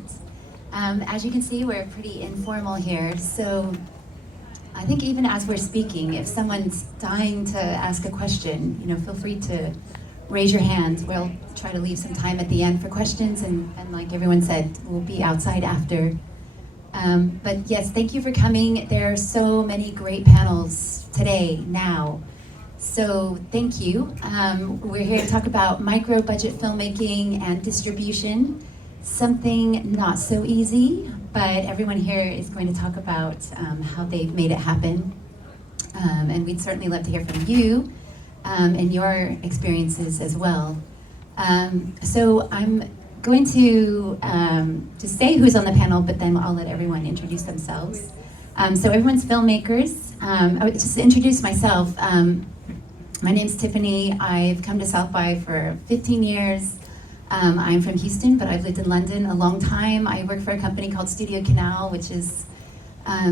start. As you can see, we're pretty informal here, so I think even as we're speaking, if someone's dying to ask a question, feel free to raise your hand. We'll try to leave some time at the end for questions, and like everyone said, we'll be outside after. But yes, thank you for coming. There are so many great panels today, now. So thank you. We're here to talk about micro-budget filmmaking and distribution. Something not so easy, but everyone here is going to talk about how they've made it happen. And we'd certainly love to hear from you and your experiences as well. So I'm going to say who's on the panel, but then I'll let everyone introduce themselves. So everyone's filmmakers. I would just introduce myself. My name's Tiffany. I've come to South by for 15 years. I'm from Houston, but I've lived in London a long time. I work for a company called Studio Canal, which is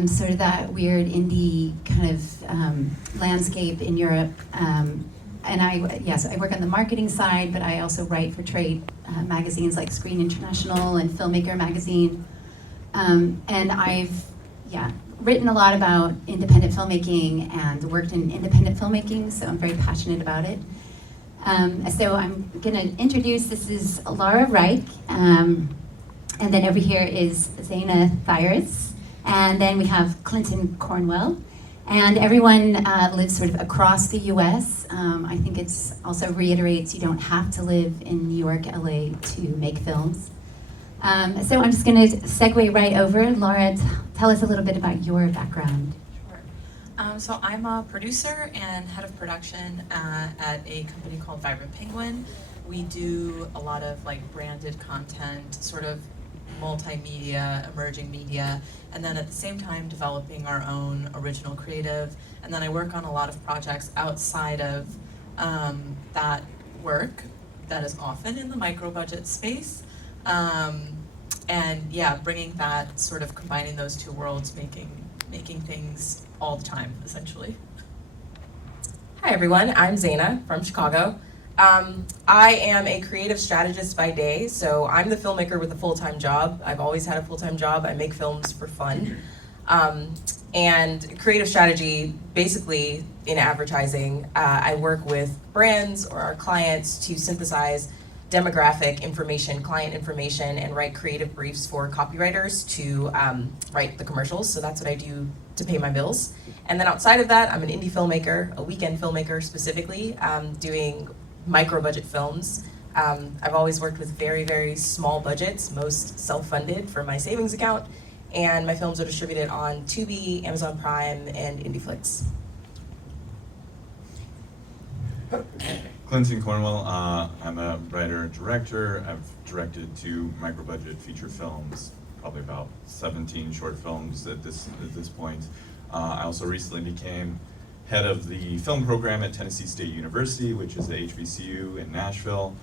sort of that weird indie kind of landscape in Europe. And I work on the marketing side, but I also write for trade magazines like Screen International and Filmmaker magazine. And I've written a lot about independent filmmaking and worked in independent filmmaking, so I'm very passionate about it. So I'm going to introduce, this is Laura Reich, and then over here is Zanah Thirus, and then we have Clinton Cornwell, and everyone lives sort of across the US. I think it's also reiterates you don't have to live in New York, LA to make films. So I'm just going to segue right over. Laura, tell us a little bit about your background. So I'm a producer and head of production at a company called Vibrant Penguin. We do a lot of branded content, sort of multimedia, emerging media, and then at the same time developing our own original creative. And then I work on a lot of projects outside of that work that is often in the micro-budget space. And yeah, bringing that, sort of combining those two worlds, making things all the time, essentially. Hi everyone, I'm Zanah from Chicago. I am a creative strategist by day, so I'm the filmmaker with a full-time job. I've always had a full-time job. I make films for fun. And creative strategy, basically in advertising, I work with brands or our clients to synthesize demographic information, client information, and write creative briefs for copywriters to write the commercials. So that's what I do to pay my bills. And then outside of that, I'm an indie filmmaker, a weekend filmmaker specifically, doing micro-budget films. I've always worked with very, very small budgets, most self-funded from my savings account, and my films are distributed on Tubi, Amazon Prime, and IndieFlix. Clinton Cornwell, I'm a writer-director. I've directed 2 micro-budget feature films, probably about 17 short films at this point. I also recently became head of the film program at Tennessee State University, which is the HBCU in Nashville.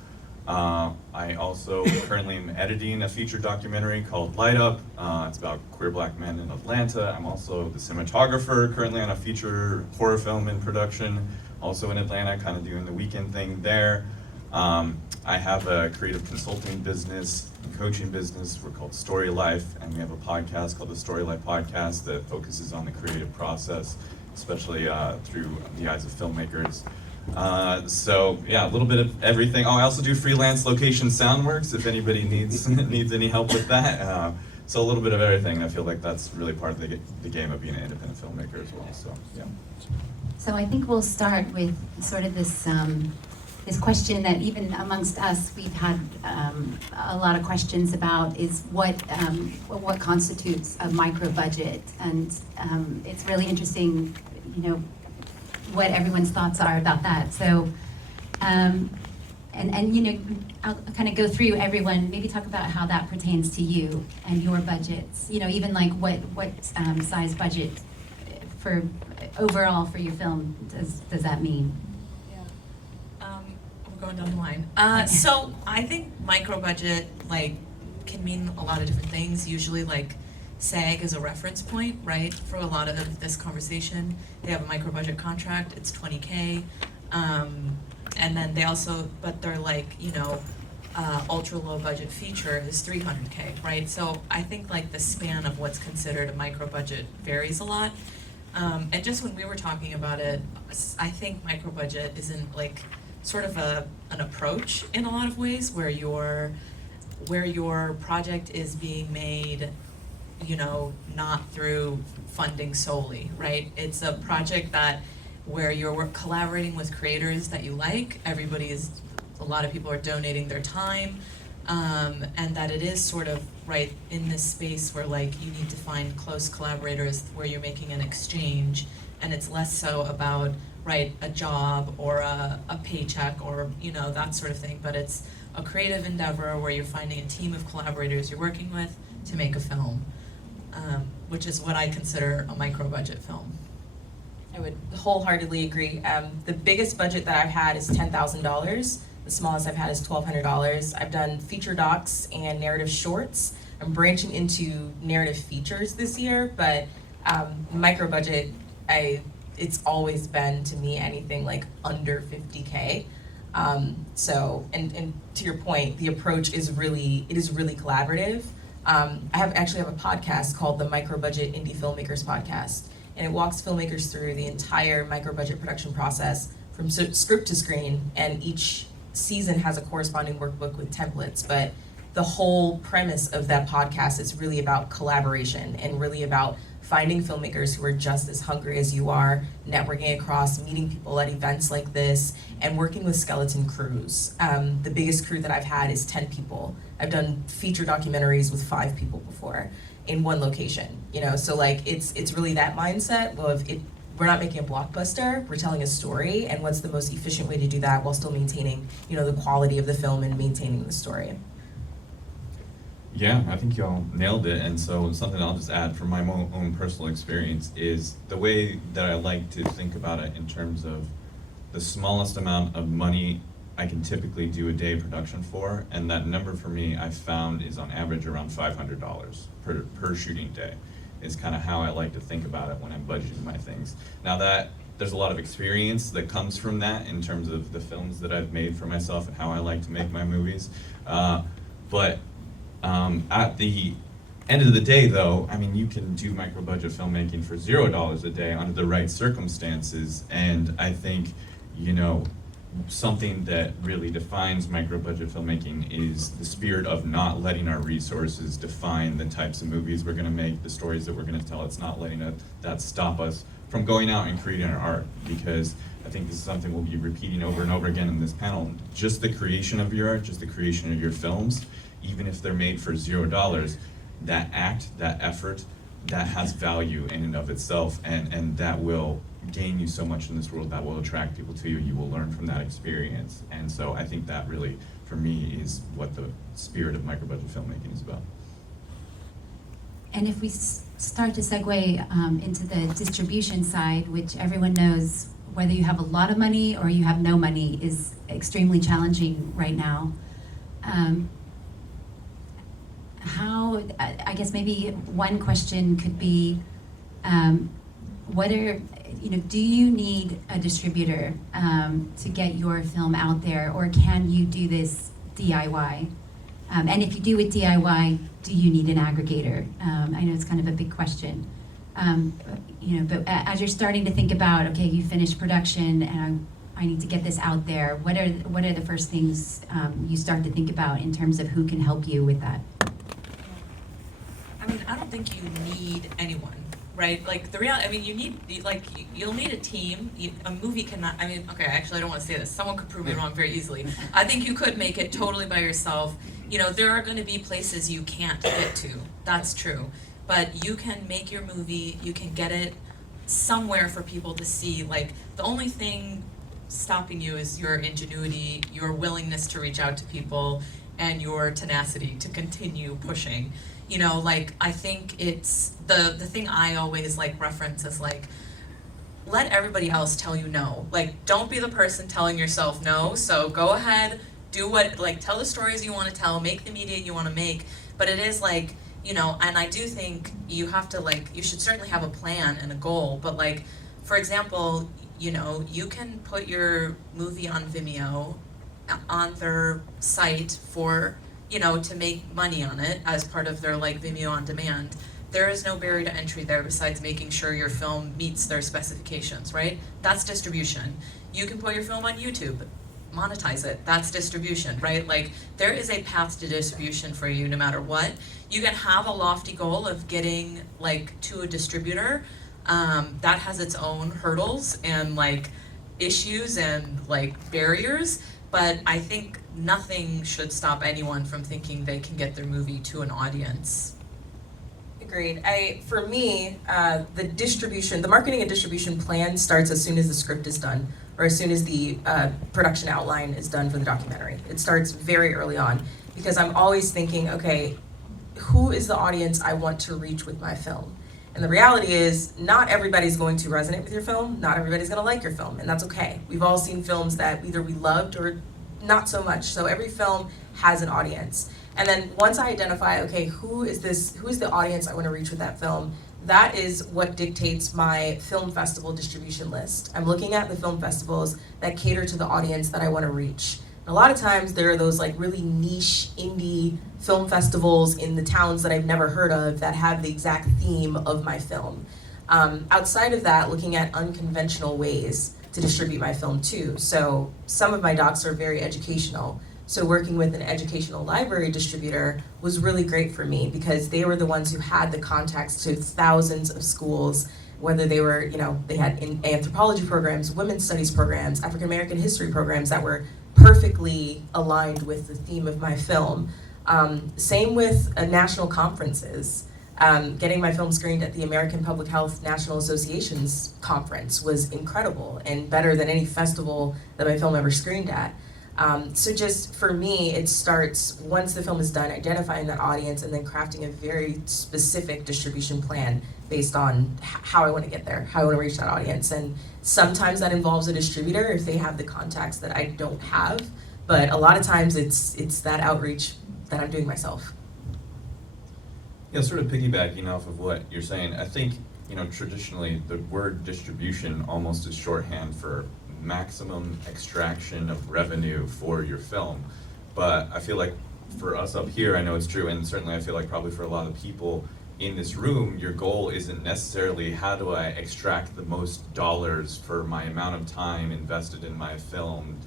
I also currently am editing a feature documentary called Light Up. It's about queer black men in Atlanta. I'm also the cinematographer currently on a feature horror film in production, also in Atlanta, kind of doing the weekend thing there. I have a creative consulting business and coaching business. We're called Story Life, and we have a podcast called the Story Life Podcast that focuses on the creative process, especially through the eyes of filmmakers. So yeah, a little bit of everything. Oh, I also do freelance location sound works if anybody needs any help with that. So a little bit of everything. I feel like that's really part of the game of being an independent filmmaker as well. So yeah. So I think we'll start with sort of this this question that even amongst us we've had a lot of questions about is what constitutes a micro budget, and it's really interesting, what everyone's thoughts are about that. So, and I'll kind of go through everyone. Maybe talk about how that pertains to you and your budgets. Even like what size budget for overall for your film does that mean? We're going down the line. So I think micro budget can mean a lot of different things. Usually SAG is a reference point, right, for a lot of this conversation. They have a micro budget contract, it's $20K, and then they also, but they're ultra low budget feature is 300K, right? So I think like the span of what's considered a micro budget varies a lot. And just when we were talking about it, I think micro budget isn't like sort of an approach in a lot of ways where your project is being made, you know, not through funding solely, right? It's a project that where you're collaborating with creators that you like, a lot of people are donating their time, and that it is sort of right in this space where like you need to find close collaborators where you're making an exchange, and it's less so about right a job or a paycheck or you know that sort of thing, but it's a creative endeavor where you're finding a team of collaborators you're working with to make a film, which is what I consider a micro budget film. I would wholeheartedly agree. The biggest budget that I've had is $10,000. The smallest I've had is $1,200. I've done feature docs and narrative shorts. I'm branching into narrative features this year, but micro budget, it's always been to me anything like under 50K. So, and to your point, the approach is really collaborative. I actually have a podcast called the Microbudget Indie Filmmakers Podcast, and it walks filmmakers through the entire micro-budget production process from script to screen, and each season has a corresponding workbook with templates, but the whole premise of that podcast is really about collaboration and really about finding filmmakers who are just as hungry as you are, networking across, meeting people at events like this, and working with skeleton crews. The biggest crew that I've had is 10 people. I've done feature documentaries with 5 people before in one location, you know, so like it's really that mindset of we're not making a blockbuster, we're telling a story, and what's the most efficient way to do that while still maintaining, you know, the quality of the film and maintaining the story. Yeah, I think y'all nailed it. And so something I'll just add from my own personal experience is the way that I like to think about it in terms of the smallest amount of money I can typically do a day production for, and that number for me I've found is on average around $500 per shooting day, is kind of how I like to think about it when I'm budgeting my things. Now that there's a lot of experience that comes from that in terms of the films that I've made for myself and how I like to make my movies, but at the end of the day though, I mean, you can do micro budget filmmaking for $0 a day under the right circumstances, and I think, you know, something that really defines micro budget filmmaking is the spirit of not letting our resources define the types of movies we're going to make, the stories that we're going to tell. It's not letting that stop us from going out and creating our art, because I think this is something we'll be repeating over and over again in this panel. Just the creation of your art, just the creation of your films, even if they're made for $0, that act, that effort, that has value in and of itself, and that will gain you so much in this world, that will attract people to you. You will learn from that experience. And so I think that really, for me, is what the spirit of micro-budget filmmaking is about. And if we start to segue into the distribution side, which everyone knows, whether you have a lot of money or you have no money is extremely challenging right now. I guess maybe one question could be, do you need a distributor to get your film out there, or can you do this DIY? And if you do it DIY, do you need an aggregator? I know it's kind of a big question, but as you're starting to think about, okay, you finished production and I need to get this out there, what are the first things you start to think about in terms of who can help you with that? I mean, I don't think you need anyone, right? Like the reality, I mean, you'll need a team. A movie cannot, I mean, okay, actually I don't want to say this. Someone could prove me wrong very easily. I think you could make it totally by yourself. You know, there are going to be places you can't get to. That's true. But you can make your movie, you can get it somewhere for people to see. Like, the only thing stopping you is your ingenuity, your willingness to reach out to people, and your tenacity to continue pushing. You know, like, I think it's the thing I always like reference is like, let everybody else tell you no. Like, don't be the person telling yourself no. So go ahead, do what, like, tell the stories you want to tell, make the media you want to make. But it is like, you know, and I do think you have to, like, you should certainly have a plan and a goal. But like, for example, you know, you can put your movie on Vimeo on their site for, to make money on it as part of their like Vimeo on demand, there is no barrier to entry there besides making sure your film meets their specifications, right? That's distribution. You can put your film on YouTube, monetize it, that's distribution, right? Like, there is a path to distribution for you no matter what. You can have a lofty goal of getting like to a distributor, that has its own hurdles and like issues and like barriers, but I think nothing should stop anyone from thinking they can get their movie to an audience. Agreed. For me, the marketing and distribution plan starts as soon as the script is done, or as soon as the production outline is done for the documentary. It starts very early on, because I'm always thinking, okay, who is the audience I want to reach with my film? And the reality is, not everybody's going to resonate with your film, not everybody's gonna like your film, and that's okay. We've all seen films that either we loved or not so much, so every film has an audience. And then once I identify, okay, who is the audience I want to reach with that film, that is what dictates my film festival distribution list. I'm looking at the film festivals that cater to the audience that I want to reach. And a lot of times there are those like really niche indie film festivals in the towns that I've never heard of that have the exact theme of my film. Outside of that, looking at unconventional ways to distribute my film too. So some of my docs are very educational. So working with an educational library distributor was really great for me, because they were the ones who had the contacts to thousands of schools, whether they were, they had anthropology programs, women's studies programs, African American history programs that were perfectly aligned with the theme of my film. Same with national conferences. Getting my film screened at the American Public Health National Association's conference was incredible and better than any festival that my film ever screened at. So just for me, it starts once the film is done, identifying that audience and then crafting a very specific distribution plan based on how I want to get there, how I want to reach that audience. And sometimes that involves a distributor if they have the contacts that I don't have, but a lot of times it's that outreach that I'm doing myself. Yeah, sort of piggybacking off of what you're saying, I think, traditionally the word distribution almost is shorthand for maximum extraction of revenue for your film. But I feel like for us up here, I know it's true, and certainly I feel like probably for a lot of people in this room, your goal isn't necessarily how do I extract the most dollars for my amount of time invested in my film.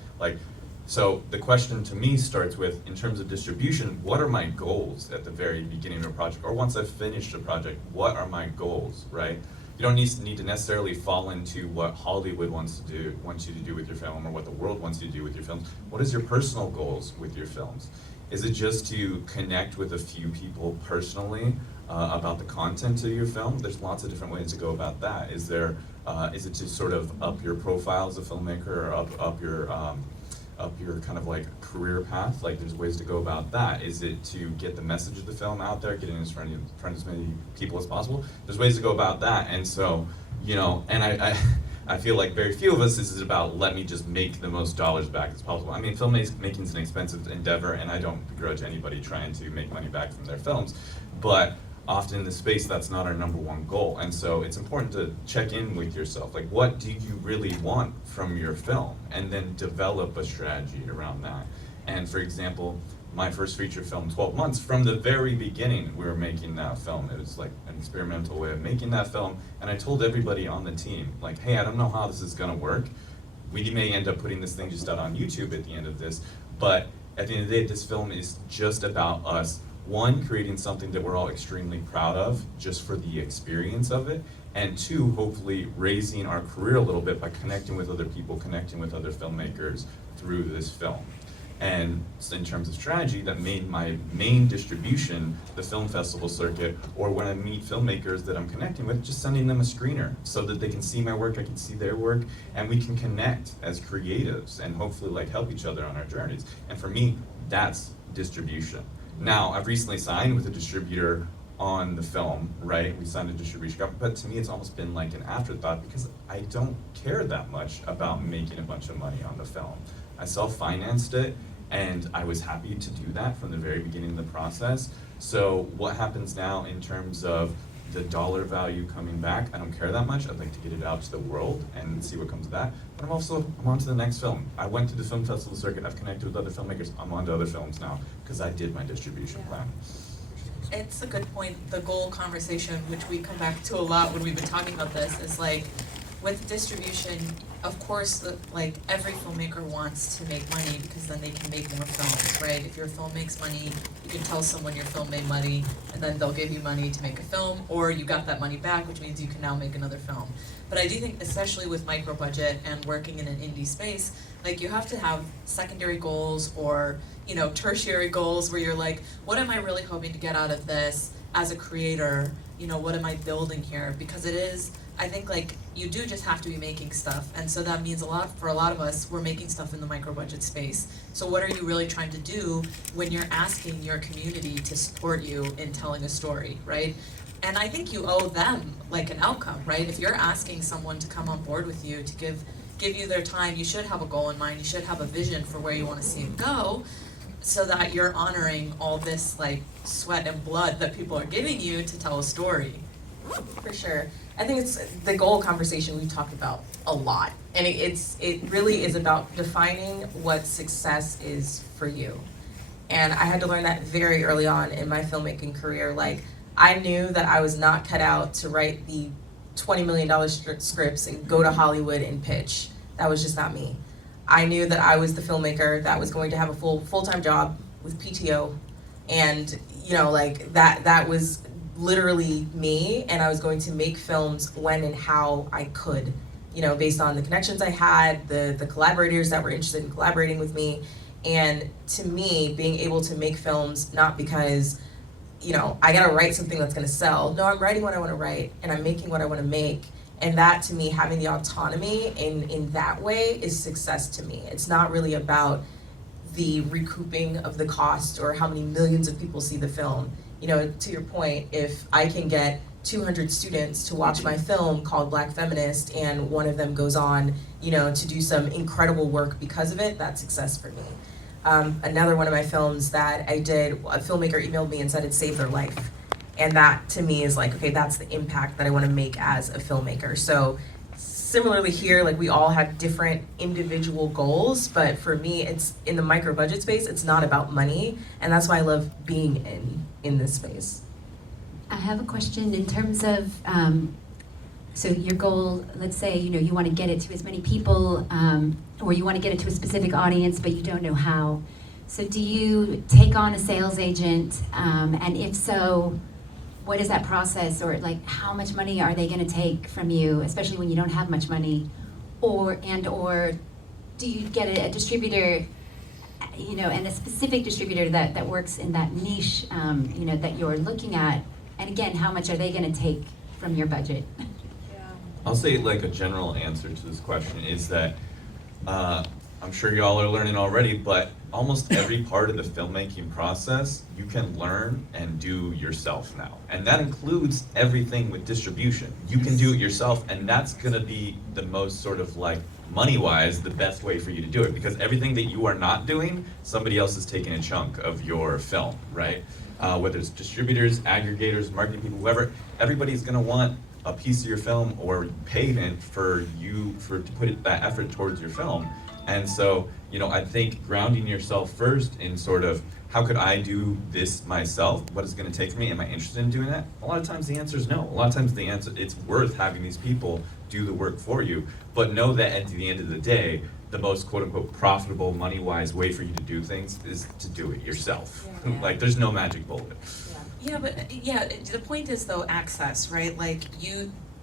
So the question to me starts with, in terms of distribution, what are my goals at the very beginning of a project? Or once I've finished a project, what are my goals, right? You don't need to necessarily fall into what Hollywood wants you to do with your film, or what the world wants you to do with your films. What is your personal goals with your films? Is it just to connect with a few people personally about the content of your film? There's lots of different ways to go about that. Is it to sort of up your profile as a filmmaker, or up your kind of like career path? Like, there's ways to go about that. Is it to get the message of the film out there, getting it in front of as many people as possible? There's ways to go about that. And so, and I feel like very few of us, this is about, let me just make the most dollars back as possible. I mean, filmmaking is an expensive endeavor, and I don't begrudge anybody trying to make money back from their films, but often in the space, that's not our number one goal. And so it's important to check in with yourself. Like, what do you really want from your film? And then develop a strategy around that. And for example, my first feature film, 12 Months, from the very beginning, we were making that film. It was like an experimental way of making that film. And I told everybody on the team, like, hey, I don't know how this is gonna work. We may end up putting this thing just out on YouTube at the end of this, but at the end of the day, this film is just about us, one, creating something that we're all extremely proud of just for the experience of it, and two, hopefully raising our career a little bit by connecting with other people, connecting with other filmmakers through this film. And in terms of strategy, that made my main distribution the film festival circuit, or when I meet filmmakers that I'm connecting with, just sending them a screener so that they can see my work, I can see their work, and we can connect as creatives and hopefully like help each other on our journeys. And for me, that's distribution. Now, I've recently signed with a distributor on the film, right? We signed a distribution contract, but to me it's almost been like an afterthought, because I don't care that much about making a bunch of money on the film. I self-financed it, and I was happy to do that from the very beginning of the process. So what happens now in terms of the dollar value coming back, I don't care that much. I'd like to get it out to the world and see what comes of that. But I'm on to the next film. I went to the film festival circuit. I've connected with other filmmakers. I'm on to other films now because I did my distribution plan. It's a good point. The goal conversation, which we come back to a lot when we've been talking about this, is like with distribution, of course, like every filmmaker wants to make money because then they can make more films, right? If your film makes money, you can tell someone your film made money, and then they'll give you money to make a film, or you got that money back, which means you can now make another film. But I do think, especially with Microbudget and working in an indie space, like you have to have secondary goals or, you know, tertiary goals where you're like, what am I really hoping to get out of this as a creator? You know, what am I building here? Because it is, I think like you do just have to be making stuff, and so that means a lot for a lot of us. We're making stuff in the micro-budget space. So what are you really trying to do when you're asking your community to support you in telling a story, right? And I think you owe them like an outcome, right? If you're asking someone to come on board with you, to give you their time, you should have a goal in mind. You should have a vision for where you want to see it go, so that you're honoring all this like sweat and blood that people are giving you to tell a story. For sure. I think it's the goal conversation we've talked about a lot. And it really is about defining what success is for you. And I had to learn that very early on in my filmmaking career. Like, I knew that I was not cut out to write the $20 million scripts and go to Hollywood and pitch. That was just not me. I knew that I was the filmmaker that was going to have a full-time job with PTO, and you know, like that was literally me, and I was going to make films when and how I could, you know, based on the connections I had, the collaborators that were interested in collaborating with me. And to me, being able to make films, not because, you know, I gotta write something that's gonna sell. No, I'm writing what I wanna write, and I'm making what I wanna make. And that, to me, having the autonomy in that way is success to me. It's not really about the recouping of the cost or how many millions of people see the film. You know, to your point, if I can get 200 students to watch my film called Black Feminist, and one of them goes on, you know, to do some incredible work because of it, that's success for me. Another one of my films that I did, a filmmaker emailed me and said it saved their life. And that, to me, is like, okay, that's the impact that I want to make as a filmmaker. So similarly here, like, we all have different individual goals, but for me, it's in the micro budget space, it's not about money, and that's why I love being in this space. I have a question in terms of, so your goal, let's say, you know, you want to get it to as many people, or you want to get it to a specific audience, but you don't know how. So do you take on a sales agent, and if so, what is that process, or like how much money are they going to take from you, especially when you don't have much money, or do you get a distributor, you know, and a specific distributor that works in that niche, you know, that you're looking at, and again, how much are they going to take from your budget? I'll say like a general answer to this question is that I'm sure y'all are learning already, but almost every part of the filmmaking process you can learn and do yourself now. And that includes everything with distribution. You can do it yourself, and that's gonna be the most sort of like money-wise, the best way for you to do it, because everything that you are not doing, somebody else is taking a chunk of your film, right? Whether it's distributors, aggregators, marketing people, whoever, everybody's gonna want a piece of your film or payment for you to put that effort towards your film. And so, you know, I think grounding yourself first in sort of, how could I do this myself? What is it gonna take for me? Am I interested in doing that? A lot of times the answer is no. A lot of times the answer, it's worth having these people do the work for you. But know that at the end of the day, the most quote unquote profitable, money-wise way for you to do things is to do it yourself. Yeah. Like, there's no magic bullet. Yeah, but the point is though access, right? Like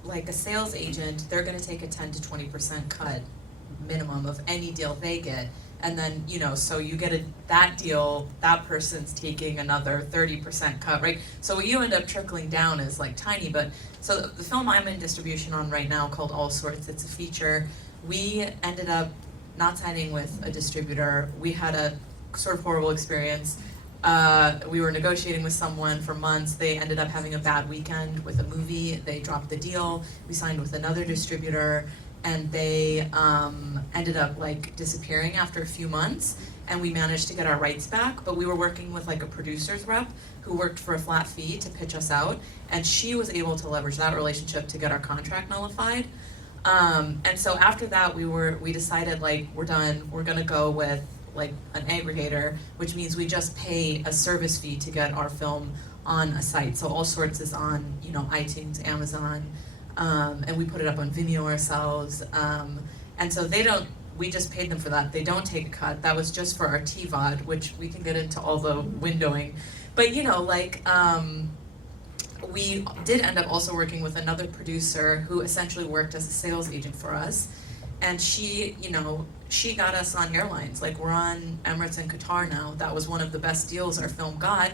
like a sales agent, they're gonna take a 10 to 20% cut minimum of any deal they get. And then, you know, so you get that deal, that person's taking another 30% cut, right? So what you end up trickling down is like tiny, but so the film I'm in distribution on right now called All Sorts, it's a feature. We ended up not signing with a distributor. We had a sort of horrible experience. We were negotiating with someone for months. They ended up having a bad weekend with a movie. They dropped the deal. We signed with another distributor, and they ended up like disappearing after a few months. and we managed to get our rights back, but we were working with like a producer's rep who worked for a flat fee to pitch us out, and she was able to leverage that relationship to get our contract nullified. And so after that, we decided like, we're done, we're gonna go with like an aggregator, which means we just pay a service fee to get our film on a site. So All Sorts is on, you know, iTunes, Amazon, and we put it up on Vimeo ourselves. And so we just paid them for that. They don't take a cut. That was just for our TVOD, which we can get into all the windowing. But you know, like, we did end up also working with another producer who essentially worked as a sales agent for us. And she, you know, she got us on airlines. Like, we're on Emirates and Qatar now. That was one of the best deals our film got.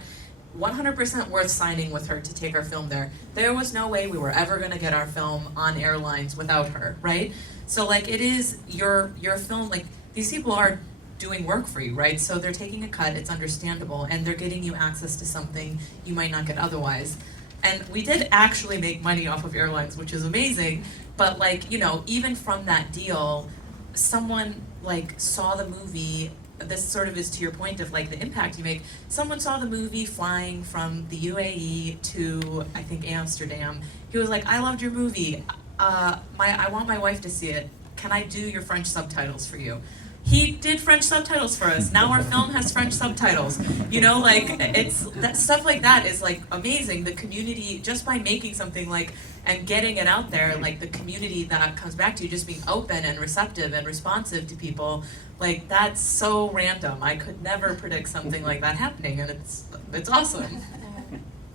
100% worth signing with her to take our film there. There was no way we were ever gonna get our film on airlines without her, right? So like, it is your film, like, these people are doing work for you, right? So they're taking a cut, it's understandable, and they're getting you access to something you might not get otherwise. And we did actually make money off of airlines, which is amazing, but like, you know, even from that deal, someone like saw the movie. This sort of is to your point of like the impact you make. Someone saw the movie flying from the UAE to, I think, Amsterdam. He was like, I loved your movie. I want my wife to see it. Can I do your French subtitles for you? He did French subtitles for us. Now our film has French subtitles. You know, like, it's that stuff like that is like amazing. The community, just by making something like and getting it out there, like the community that comes back to you, just being open and receptive and responsive to people, like that's so random. I could never predict something like that happening, and it's awesome.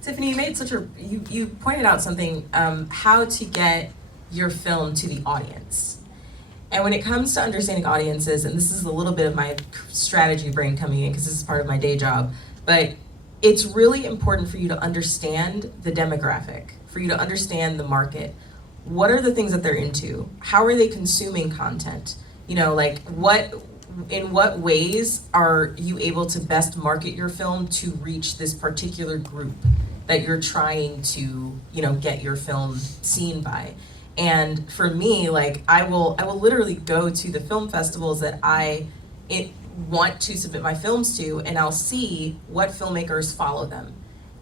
Tiffany, you made you pointed out something, how to get your film to the audience. And when it comes to understanding audiences, and this is a little bit of my strategy brain coming in because this is part of my day job, but it's really important for you to understand the demographic, for you to understand the market. What are the things that they're into? How are they consuming content? You know, like in what ways are you able to best market your film to reach this particular group that you're trying to, you know, get your film seen by? And for me, like, I will literally go to the film festivals that I want to submit my films to, and I'll see what filmmakers follow them,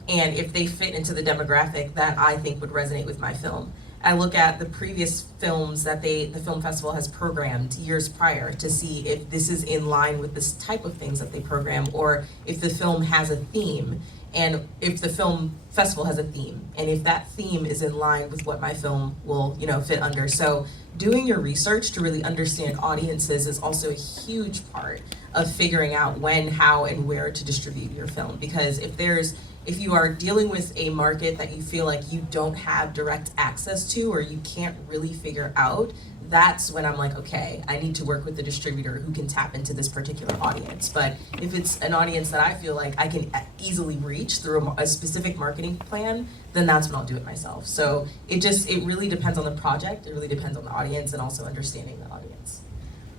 and if they fit into the demographic that I think would resonate with my film. I look at the previous films that the film festival has programmed years prior to see if this is in line with this type of things that they program, or if the film has a theme, and if the film festival has a theme, and if that theme is in line with what my film will, you know, fit under. So doing your research to really understand audiences is also a huge part of figuring out when, how, and where to distribute your film. Because if you are dealing with a market that you feel like you don't have direct access to, or you can't really figure out, that's when I'm like, okay, I need to work with the distributor who can tap into this particular audience. But if it's an audience that I feel like I can easily reach through a specific marketing plan, then that's when I'll do it myself. So it really depends on the project, it really depends on the audience, and also understanding the audience.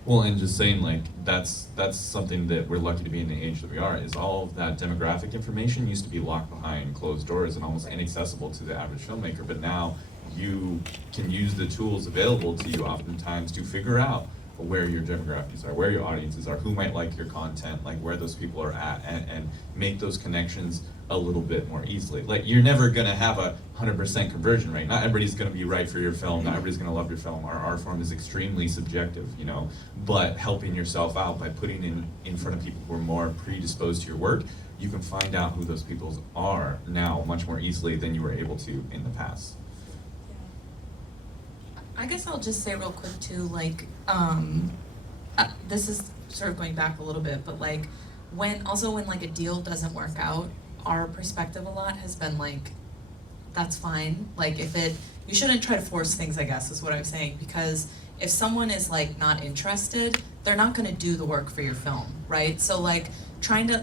Well, and just saying, like, that's something that we're lucky to be in the age that we are, is all of that demographic information used to be locked behind closed doors and almost inaccessible to the average filmmaker, but now you can use the tools available to you oftentimes to figure out where your demographics are, where your audiences are, who might like your content, like where those people are at, and make those connections a little bit more easily. Like, you're never gonna have a 100% conversion rate. Not everybody's gonna be right for your film, not everybody's gonna love your film. Our art form is extremely subjective, you know, but helping yourself out by putting in front of people who are more predisposed to your work, you can find out who those people are now much more easily than you were able to in the past. I guess I'll just say real quick too, like, this is sort of going back a little bit, but like, when like a deal doesn't work out, our perspective a lot has been like, that's fine. Like, you shouldn't try to force things, I guess, is what I'm saying, because if someone is like not interested, they're not gonna do the work for your film, right? So like,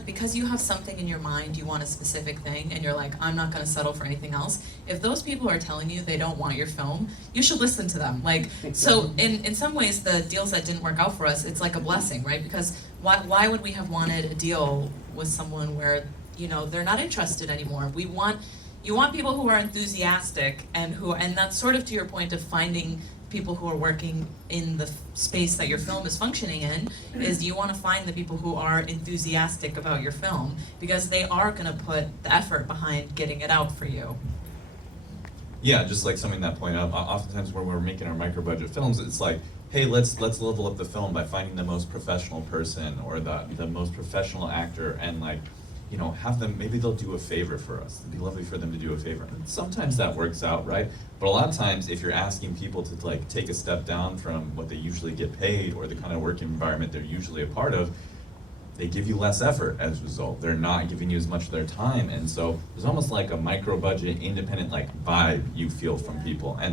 because you have something in your mind, you want a specific thing, and you're like, I'm not gonna settle for anything else. If those people are telling you they don't want your film, you should listen to them. Like, so in some ways, the deals that didn't work out for us, it's like a blessing, right? Because why would we have wanted a deal with someone where, you know, they're not interested anymore? You want people who are enthusiastic and that's sort of to your point of finding people who are working in the space that your film is functioning in is you want to find the people who are enthusiastic about your film, because they are going to put the effort behind getting it out for you. Yeah, just like summing that point up, oftentimes when we're making our micro-budget films, it's like, hey, let's level up the film by finding the most professional person or the most professional actor, and like, you know, have them, maybe they'll do a favor for us. It'd be lovely for them to do a favor. And sometimes that works out, right? But a lot of times, if you're asking people to like take a step down from what they usually get paid or the kind of work environment they're usually a part of, they give you less effort as a result. They're not giving you as much of their time, and so there's almost like a micro-budget, independent like vibe you feel from people. And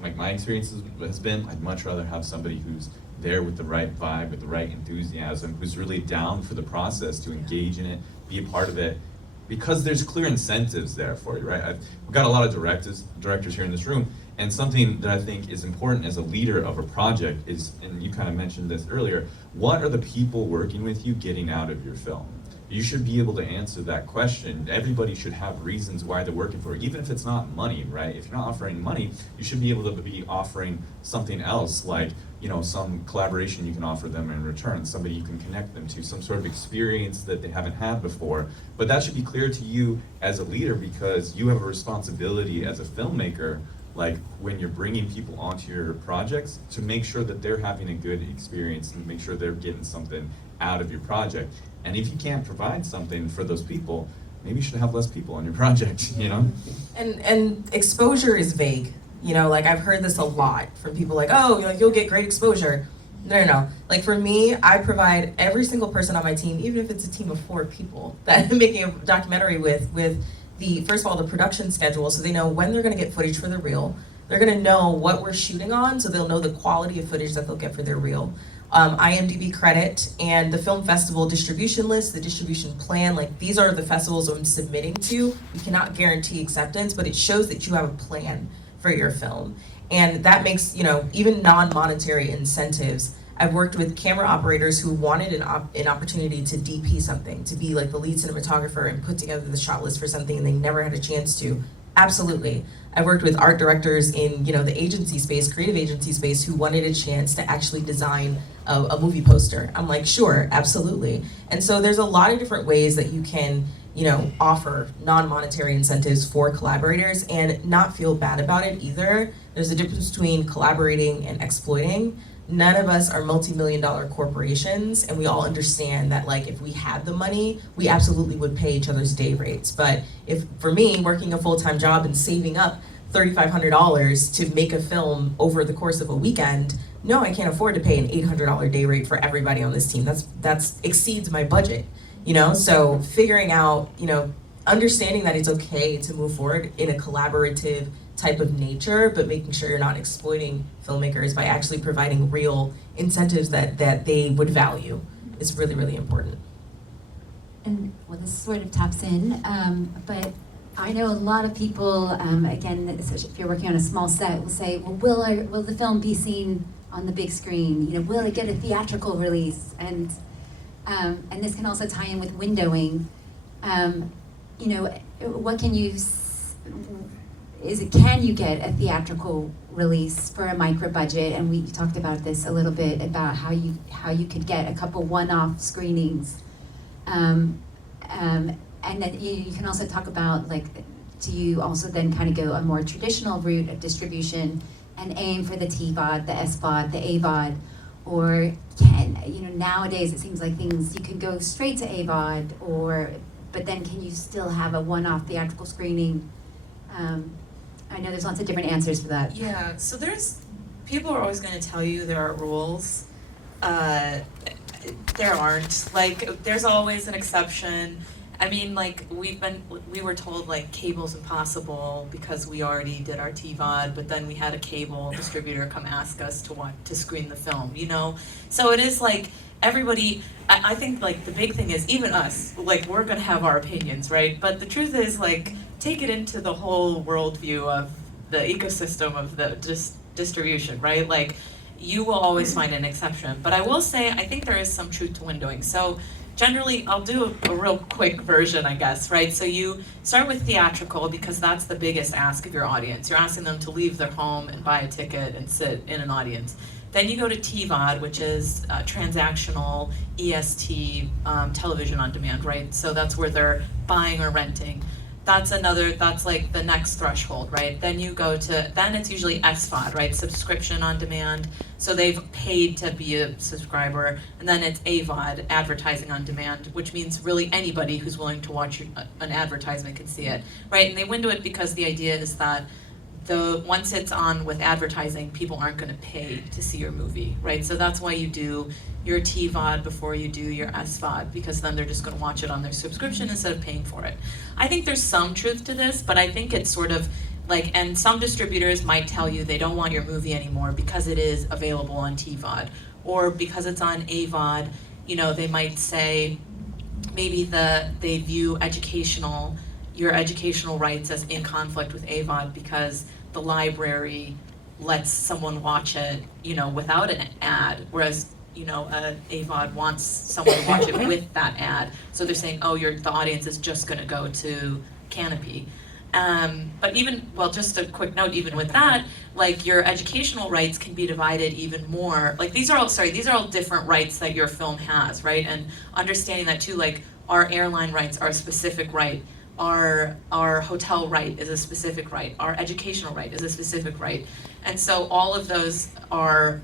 my experience has been, I'd much rather have somebody who's there with the right vibe, with the right enthusiasm, who's really down for the process to engage in it, be a part of it, because there's clear incentives there for you, right? We've got a lot of directors here in this room, and something that I think is important as a leader of a project is, and you kind of mentioned this earlier, what are the people working with you getting out of your film? You should be able to answer that question. Everybody should have reasons why they're working for it, even if it's not money, right? If you're not offering money, you should be able to be offering something else, like, you know, some collaboration you can offer them in return, somebody you can connect them to, some sort of experience that they haven't had before. But that should be clear to you as a leader, because you have a responsibility as a filmmaker, like when you're bringing people onto your projects, to make sure that they're having a good experience and make sure they're getting something out of your project. And if you can't provide something for those people, maybe you should have less people on your project, you know? And exposure is vague. You know, like I've heard this a lot from people like, oh, like you'll get great exposure. No. Like for me, I provide every single person on my team, even if it's a team of 4 people that I'm making a documentary with the, first of all, the production schedule, so they know when they're gonna get footage for their reel. They're gonna know what we're shooting on, so they'll know the quality of footage that they'll get for their reel. IMDb credit and the film festival distribution list, the distribution plan, like these are the festivals I'm submitting to. We cannot guarantee acceptance, but it shows that you have a plan for your film. And that makes, you know, even non-monetary incentives. I've worked with camera operators who wanted an opportunity to DP something, to be like the lead cinematographer and put together the shot list for something, and they never had a chance to. Absolutely. I worked with art directors in, you know, the agency space, creative agency space, who wanted a chance to actually design a movie poster. I'm like, sure, absolutely. And so there's a lot of different ways that you can, you know, offer non-monetary incentives for collaborators and not feel bad about it either. There's a difference between collaborating and exploiting. None of us are multi-million-dollar corporations, and we all understand that, like, if we had the money, we absolutely would pay each other's day rates. But if, for me, working a full-time job and saving up $3,500 to make a film over the course of a weekend, no, I can't afford to pay an $800 day rate for everybody on this team. That's exceeds my budget, you know? So figuring out, you know, understanding that it's okay to move forward in a collaborative type of nature, but making sure you're not exploiting filmmakers by actually providing real incentives that they would value is really, really important. And well, this sort of taps in, but I know a lot of people, again, if you're working on a small set, will say, well, will the film be seen on the big screen? You know, will it get a theatrical release? And this can also tie in with windowing. You know, what can you? Can you get a theatrical release for a micro budget? And we talked about this a little bit about how you could get a couple one-off screenings, and then you can also talk about, like, do you also then kind of go a more traditional route of distribution and aim for the TVOD, the SVOD, the AVOD, or nowadays it seems like things you can go straight to AVOD, but then can you still have a one-off theatrical screening? I know there's lots of different answers for that. Yeah, so people are always going to tell you there are rules. There aren't. Like, there's always an exception. I mean, like, we were told, like, cable's impossible because we already did our TVOD, but then we had a cable distributor come ask us to screen the film, you know? So it is like, everybody, I think, like, the big thing is, even us, like, we're gonna have our opinions, right? But the truth is, like, take it into the whole worldview of the ecosystem of the distribution, right? Like, you will always find an exception. But I will say, I think there is some truth to windowing. So generally, I'll do a real quick version, I guess, right? So you start with theatrical because that's the biggest ask of your audience. You're asking them to leave their home and buy a ticket and sit in an audience. Then you go to TVOD, which is transactional EST television on demand, right? So that's where they're buying or renting. That's like the next threshold, right? Then you go to, then it's usually SVOD, right? Subscription on demand. So they've paid to be a subscriber. And then it's AVOD, advertising on demand, which means really anybody who's willing to watch an advertisement can see it, right? And they window it because the idea is that once it's on with advertising, people aren't gonna pay to see your movie, right? So that's why you do your TVOD before you do your SVOD, because then they're just gonna watch it on their subscription instead of paying for it. I think there's some truth to this, but I think it's sort of like, and some distributors might tell you they don't want your movie anymore because it is available on TVOD, or because it's on AVOD, you know, they might say maybe they view your educational rights as in conflict with AVOD because the library lets someone watch it, you know, without an ad, whereas, you know, AVOD wants someone to watch it with that ad. So they're saying, oh, the audience is just gonna go to Canopy. But even, well, just a quick note, even with that, like your educational rights can be divided even more. Like these are all different rights that your film has, right? And understanding that too, like our airline rights are a specific right. Our hotel right is a specific right. Our educational right is a specific right. And so all of those are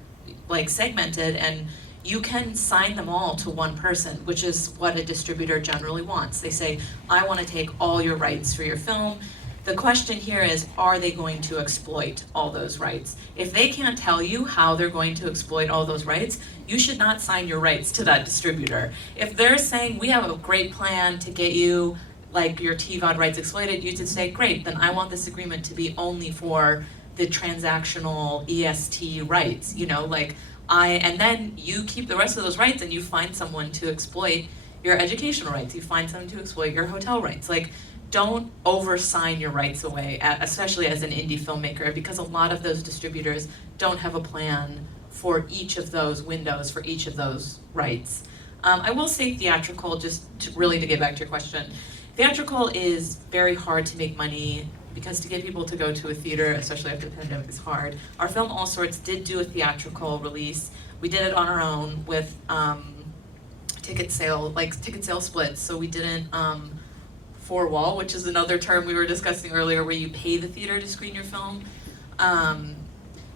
like segmented, and you can sign them all to one person, which is what a distributor generally wants. They say, I want to take all your rights for your film. The question here is, are they going to exploit all those rights? If they can't tell you how they're going to exploit all those rights, you should not sign your rights to that distributor. If they're saying, we have a great plan to get you like your TVOD rights exploited, you should say, great, then I want this agreement to be only for the transactional EST rights, you know, like and then you keep the rest of those rights and you find someone to exploit your educational rights, you find someone to exploit your hotel rights. Like, don't oversign your rights away, especially as an indie filmmaker, because a lot of those distributors don't have a plan for each of those windows, for each of those rights. I will say theatrical, just to get back to your question, theatrical is very hard to make money because to get people to go to a theater, especially after the pandemic, is hard. Our film All Sorts did do a theatrical release. We did it on our own with ticket sale splits. So we didn't four wall, which is another term we were discussing earlier, where you pay the theater to screen your film.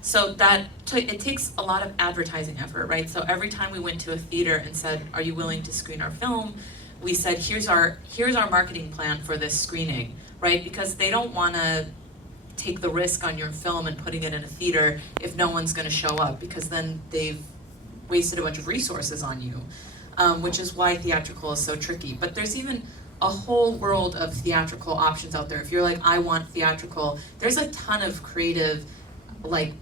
So it takes a lot of advertising effort, right? So every time we went to a theater and said, are you willing to screen our film? We said, here's our marketing plan for this screening, right? Because they don't want to take the risk on your film and putting it in a theater if no one's going to show up, because then they've wasted a bunch of resources on you, which is why theatrical is so tricky. But there's even a whole world of theatrical options out there. If you're like, I want theatrical, there's a ton of creative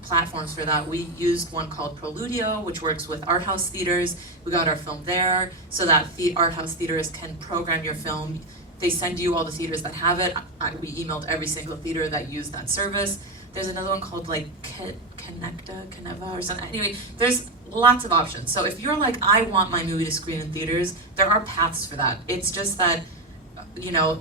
platforms for that. We used one called Proludio, which works with art house theaters. We got our film there so that art house theaters can program your film. They send you all the theaters that have it. We emailed every single theater that used that service. There's another one called Caneva or something. Anyway, there's lots of options. So if you're like, I want my movie to screen in theaters, there are paths for that. It's just that,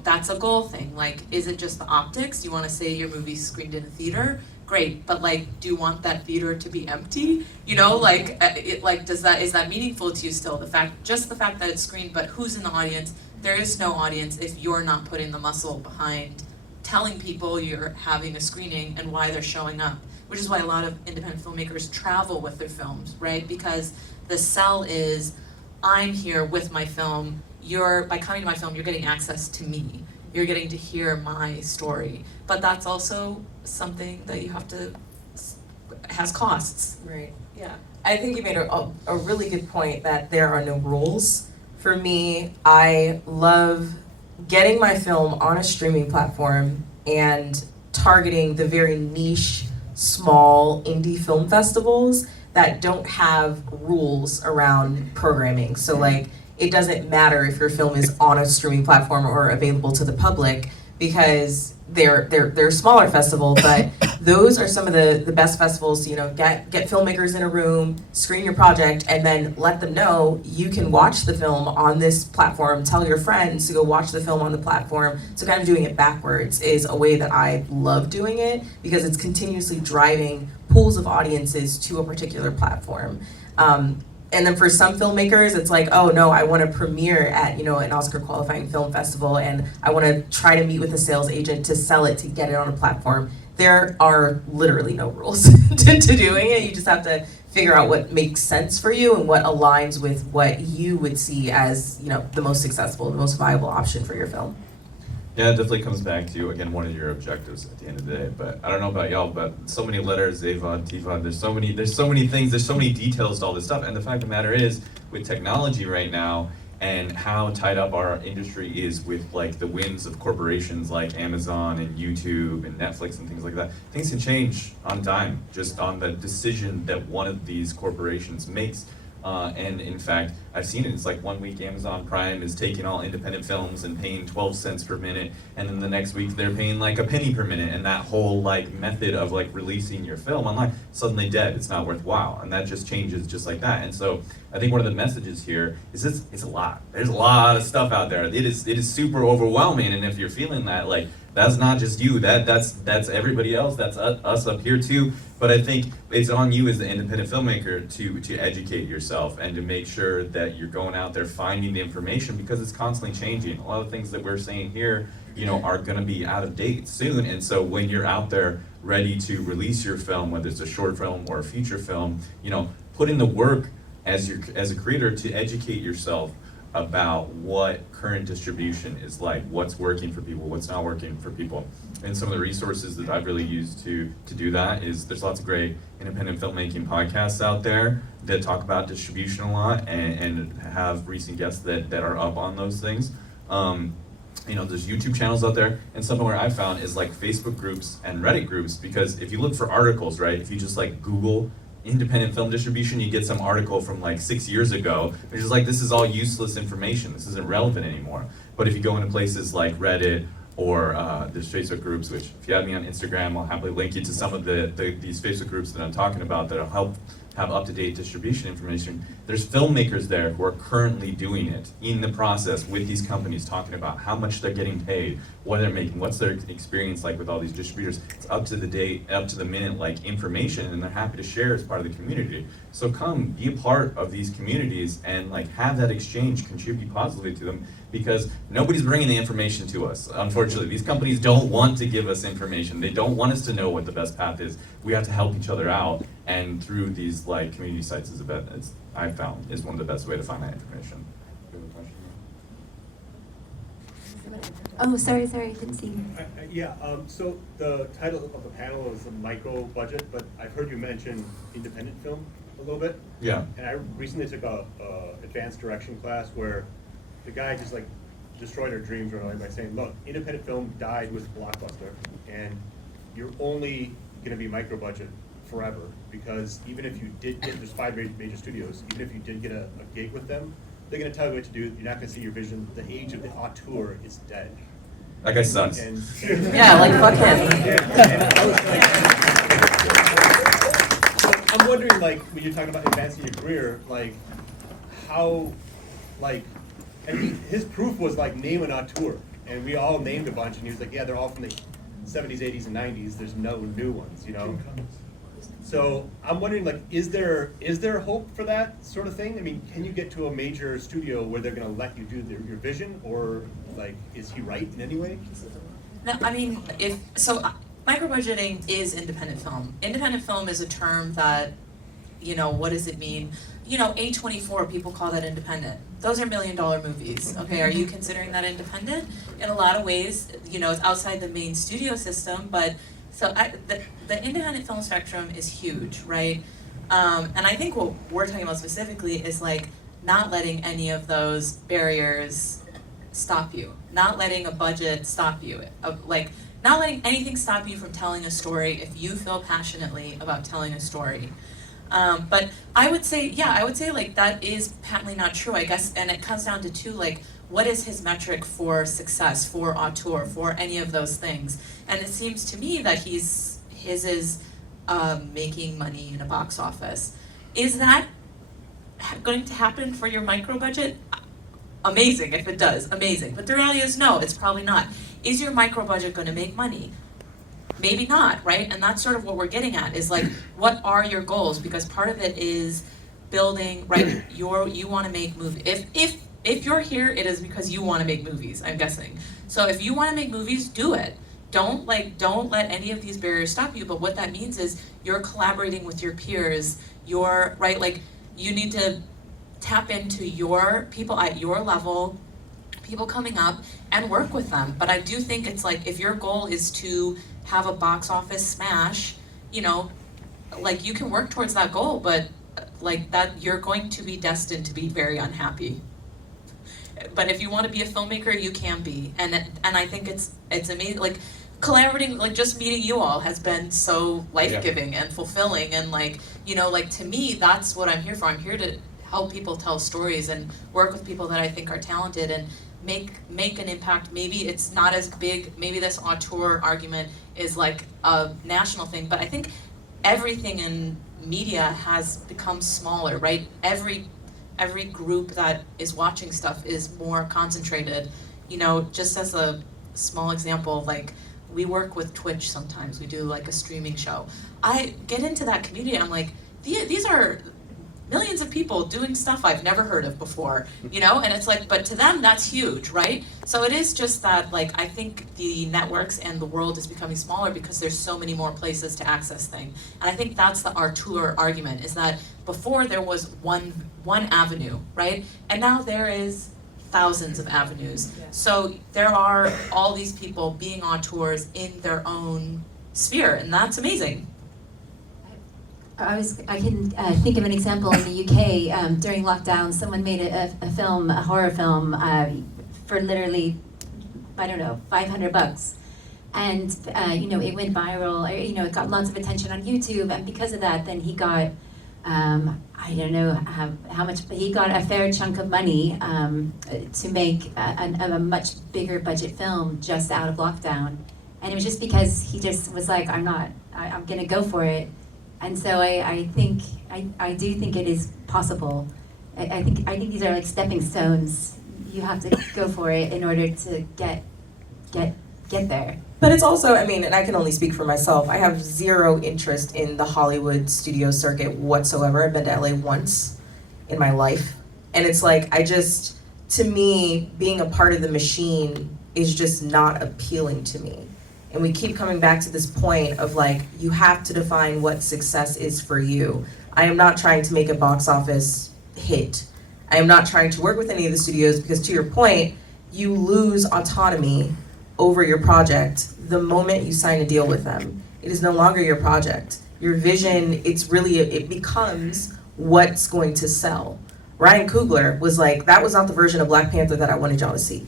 that's a goal thing. Like, is it just the optics? Do you want to say your movie's screened in a theater? Great, but do you want that theater to be empty? Is that meaningful to you still? The fact that it's screened, but who's in the audience? There is no audience if you're not putting the muscle behind telling people you're having a screening and why they're showing up, which is why a lot of independent filmmakers travel with their films, right? Because the sell is, I'm here with my film. By coming to my film, you're getting access to me. You're getting to hear my story. But that's also something that you have to, has costs. Right. Yeah. I think you made a really good point that there are no rules. For me, I love getting my film on a streaming platform and targeting the very niche, small indie film festivals that don't have rules around programming. So it doesn't matter if your film is on a streaming platform or available to the public, because they're a smaller festival, but those are some of the best festivals to, you know, get filmmakers in a room, screen your project, and then let them know you can watch the film on this platform, tell your friends to go watch the film on the platform. So kind of doing it backwards is a way that I love doing it, because it's continuously driving pools of audiences to a particular platform. And then for some filmmakers, it's like, oh no, I want to premiere at, you know, an Oscar qualifying film festival, and I want to try to meet with a sales agent to sell it, to get it on a platform. There are literally no rules to doing it. You just have to figure out what makes sense for you and what aligns with what you would see as, you know, the most accessible, the most viable option for your film. Yeah, it definitely comes back to, again, one of your objectives at the end of the day. But I don't know about y'all, but so many letters, AVOD, TVOD, there's so many things, there's so many details to all this stuff. And the fact of the matter is, with technology right now, and how tied up our industry is with like the whims of corporations like Amazon and YouTube and Netflix and things like that, things can change on dime, just on the decision that one of these corporations makes. And in fact, I've seen it. It's like 1 week Amazon Prime is taking all independent films and paying 12 cents per minute, and then the next week they're paying like a penny per minute, and that whole like method of like releasing your film online suddenly dead. It's not worthwhile, and that just changes just like that. And so I think one of the messages here is it's a lot. There's a lot of stuff out there. It is super overwhelming, and if you're feeling that, like, that's not just you, that's everybody else, that's us up here too. But I think it's on you as the independent filmmaker to educate yourself and to make sure that you're going out there finding the information, because it's constantly changing. A lot of things that we're saying here, you know, are gonna be out of date soon. And so when you're out there ready to release your film, whether it's a short film or a feature film, you know, put in the work as a creator to educate yourself about what current distribution is like, what's working for people, what's not working for people. And some of the resources that I've really used to do that is there's lots of great independent filmmaking podcasts out there that talk about distribution a lot and have recent guests that are up on those things. You know, there's YouTube channels out there, and something where I found is like Facebook groups and Reddit groups, because if you look for articles, right, if you just like Google independent film distribution, you get some article from like 6 years ago, which is like, this is all useless information, this isn't relevant anymore. But if you go into places like Reddit or there's Facebook groups, which if you add me on Instagram, I'll happily link you to some of these Facebook groups that I'm talking about that'll help have up-to-date distribution information. There's filmmakers there who are currently doing it in the process with these companies, talking about how much they're getting paid, what they're making, what's their experience like with all these distributors. It's up to the date, up to the minute like information, and they're happy to share as part of the community. So come be a part of these communities and like have that exchange, contribute positively to them, because nobody's bringing the information to us. Unfortunately, these companies don't want to give us information. They don't want us to know what the best path is. We have to help each other out, and through these like community sites is I've found is one of the best way to find that information. Do you have a question? Oh, sorry, didn't see. So the title of the panel is a micro budget, but I've heard you mention independent film a little bit. Yeah. And I recently took a advanced direction class where the guy just like destroyed our dreams really by saying, look, independent film died with Blockbuster, and you're only gonna be micro budget forever, because even if you did get, there's 5 major studios, even if you did get a gig with them, they're gonna tell you what to do, you're not gonna see your vision, the age of the auteur is dead. That guy sucks. And Yeah, like fuck him. So I'm wondering, like, when you're talking about advancing your career, like, how, like, and his proof was like, name an auteur, and we all named a bunch, and he was like, yeah, they're all from the 70s, 80s, and 90s, there's no new ones, you know? So I'm wondering, like, is there hope for that sort of thing? I mean, can you get to a major studio where they're gonna let you do your vision, or like, is he right in any way? No, I mean, microbudgeting is independent film. Independent film is a term that, you know, what does it mean? You know, A24, people call that independent. Those are $1 million movies, okay? Are you considering that independent? In a lot of ways, you know, it's outside the main studio system, but the independent film spectrum is huge, right? And I think what we're talking about specifically is like not letting any of those barriers stop you, not letting a budget stop you, like not letting anything stop you from telling a story if you feel passionately about telling a story. But I would say like that is patently not true, I guess, and it comes down to two, like, what is his metric for success, for auteur, for any of those things? And it seems to me that his is making money in a box office. Is that going to happen for your micro budget? Amazing if it does, amazing. But the reality is no, it's probably not. Is your micro budget going to make money? Maybe not, right? And that's sort of what we're getting at, is like, what are your goals? Because part of it is building, right, you want to make movies. If you're here, it is because you want to make movies, I'm guessing. So if you want to make movies, do it. Don't let any of these barriers stop you, but what that means is you're collaborating with your peers, right, like, you need to tap into your people at your level, people coming up, and work with them. But I do think it's like, if your goal is to have a box office smash, you know, like, you can work towards that goal, but like that, you're going to be destined to be very unhappy. But if you want to be a filmmaker, you can be, and I think it's amazing. Like, collaborating, like, just meeting you all has been so life-giving and fulfilling, and like, you know, like, to me, that's what I'm here for. I'm here to help people tell stories and work with people that I think are talented and make an impact. Maybe it's not as big, maybe this auteur argument is like a national thing, but I think everything in media has become smaller, right? Every group that is watching stuff is more concentrated. You know, just as a small example, like, we work with Twitch sometimes, we do like a streaming show. I get into that community, I'm like, these are millions of people doing stuff I've never heard of before, you know? And it's like, but to them, that's huge, right? So it is just that, like, I think the networks and the world is becoming smaller because there's so many more places to access things. And I think that's the auteur argument, is that before there was one avenue, right? And now there is thousands of avenues. Yeah. So there are all these people being auteurs in their own sphere, and that's amazing. I can think of an example in the UK. During lockdown, someone made a film, a horror film, for literally, I don't know, $500. And, you know, it went viral, you know, it got lots of attention on YouTube, and because of that, then he got, I don't know how much, but he got a fair chunk of money to make a much bigger budget film just out of lockdown. And it was just because he just was like, I'm gonna go for it. And so I do think it is possible. I think these are like stepping stones. You have to go for it in order to get there. But it's also, I mean, and I can only speak for myself, I have zero interest in the Hollywood studio circuit whatsoever. I've been to LA once in my life. And it's like, to me, being a part of the machine is just not appealing to me. And we keep coming back to this point of like, you have to define what success is for you. I am not trying to make a box office hit. I am not trying to work with any of the studios because, to your point, you lose autonomy over your project the moment you sign a deal with them. It is no longer your project. Your vision, it becomes what's going to sell. Ryan Coogler was like, that was not the version of Black Panther that I wanted y'all to see.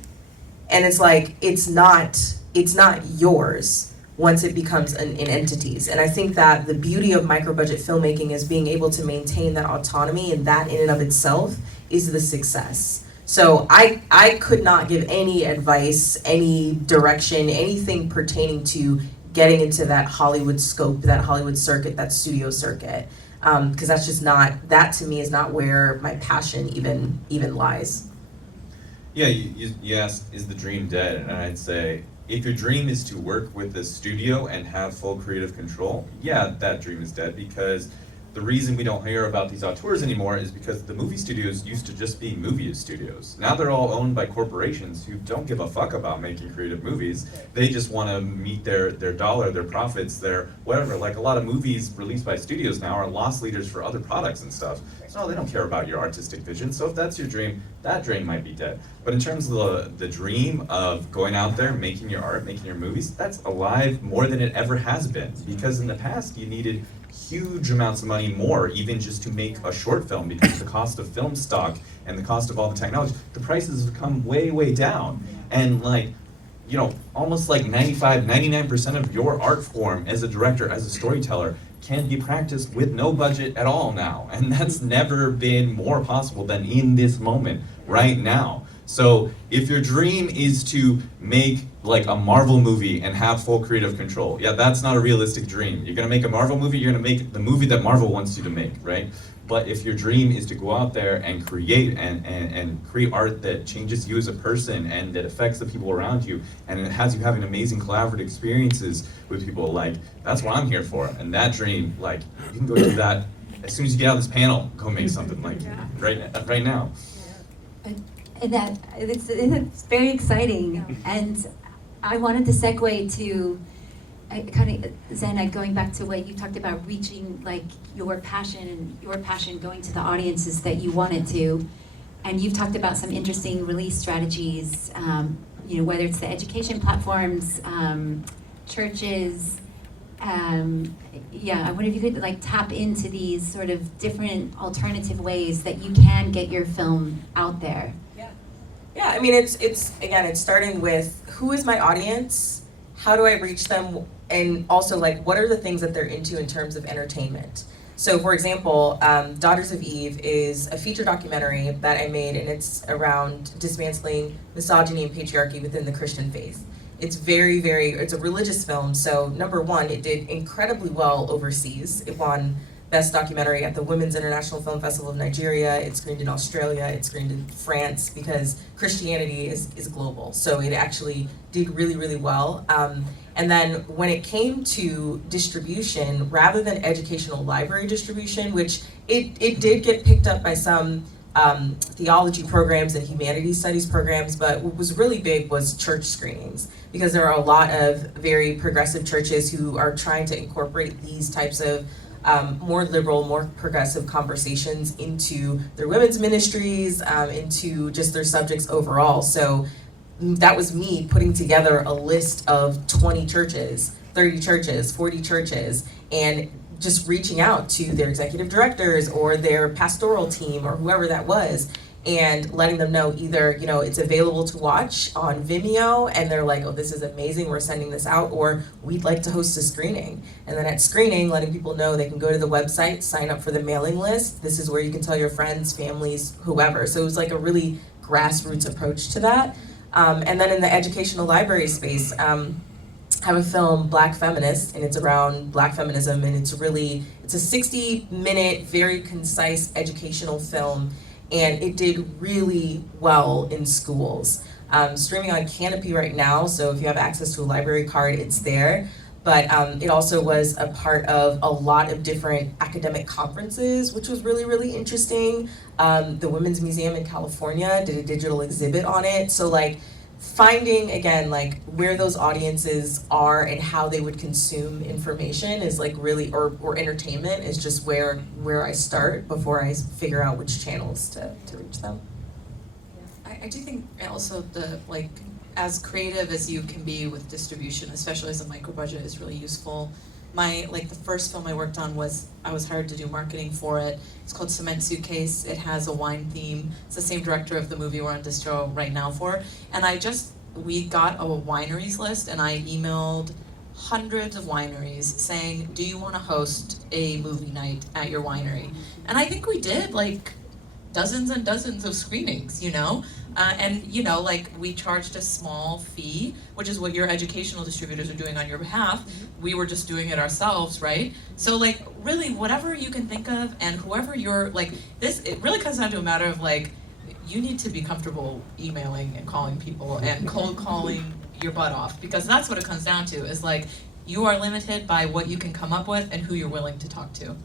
And it's like, it's not yours once it becomes an entity's. And I think that the beauty of micro-budget filmmaking is being able to maintain that autonomy, and that in and of itself is the success. So I could not give any advice, any direction, anything pertaining to getting into that Hollywood scope, that Hollywood circuit, that studio circuit. Because that's just not, that to me is not where my passion even lies. Yeah, you asked, is the dream dead? And I'd say, if your dream is to work with a studio and have full creative control, yeah, that dream is dead, because the reason we don't hear about these auteurs anymore is because the movie studios used to just be movie studios. Now they're all owned by corporations who don't give a fuck about making creative movies. They just want to meet their dollar, their profits, their whatever. Like, a lot of movies released by studios now are loss leaders for other products and stuff. So they don't care about your artistic vision. So if that's your dream, that dream might be dead. But in terms of the dream of going out there, making your art, making your movies, that's alive more than it ever has been. Because in the past, you needed huge amounts of money more, even just to make a short film, because the cost of film stock and the cost of all the technology, the prices have come way, way down. And like, you know, almost like 99% of your art form as a director, as a storyteller, can be practiced with no budget at all now. And that's never been more possible than in this moment, right now. So if your dream is to make like a Marvel movie and have full creative control, yeah, that's not a realistic dream. You're gonna make a Marvel movie, you're gonna make the movie that Marvel wants you to make, right? But if your dream is to go out there and create and create art that changes you as a person and that affects the people around you, and it has you having amazing collaborative experiences with people, like, that's what I'm here for. And that dream, like, you can go do that as soon as you get out of this panel, go make something, like, right now. And that it's very exciting, and I wanted to segue to Zanah, going back to what you talked about, reaching like your passion going to the audiences that you wanted to, and you've talked about some interesting release strategies. Whether it's the education platforms, churches. I wonder if you could like tap into these sort of different alternative ways that you can get your film out there. Yeah, I mean, it's starting with who is my audience, how do I reach them, and also like what are the things that they're into in terms of entertainment. So for example, Daughters of Eve is a feature documentary that I made, and it's around dismantling misogyny and patriarchy within the Christian faith. It's it's a religious film, so number one, it did incredibly well overseas. It won Best Documentary at the Women's International Film Festival of Nigeria. It screened in Australia, it screened in France, because Christianity is global. So it actually did really, really well. And then when it came to distribution, rather than educational library distribution, which it did get picked up by some theology programs and humanities studies programs, but what was really big was church screenings, because there are a lot of very progressive churches who are trying to incorporate these types of more liberal, more progressive conversations into their women's ministries, into just their subjects overall. So that was me putting together a list of 20 churches, 30 churches, 40 churches, and just reaching out to their executive directors or their pastoral team or whoever that was, and letting them know either, it's available to watch on Vimeo, and they're like, oh, this is amazing, we're sending this out, or we'd like to host a screening. And then at screening, letting people know they can go to the website, sign up for the mailing list. This is where you can tell your friends, families, whoever. So it was like a really grassroots approach to that. And then in the educational library space, I have a film, Black Feminist, and it's around Black feminism, and it's a 60-minute, very concise educational film, and it did really well in schools. Streaming on Canopy right now, so if you have access to a library card, it's there. But it also was a part of a lot of different academic conferences, which was really, really interesting. The Women's Museum in California did a digital exhibit on it. So like finding, again, like where those audiences are and how they would consume information is like really, or entertainment is just where I start before I figure out which channels to reach them. I do think also as creative as you can be with distribution, especially as a micro-budget, is really useful. The first film I worked on I was hired to do marketing for it. It's called Cement Suitcase. It has a wine theme. It's the same director of the movie we're on distro right now for. And we got a wineries list, and I emailed hundreds of wineries saying, do you want to host a movie night at your winery? And I think we did dozens and dozens of screenings, we charged a small fee, which is what your educational distributors are doing on your behalf. We were just doing it ourselves, right? So really whatever you can think of, and whoever you're it really comes down to a matter of you need to be comfortable emailing and calling people and cold calling your butt off, because that's what it comes down to, is you are limited by what you can come up with and who you're willing to talk to.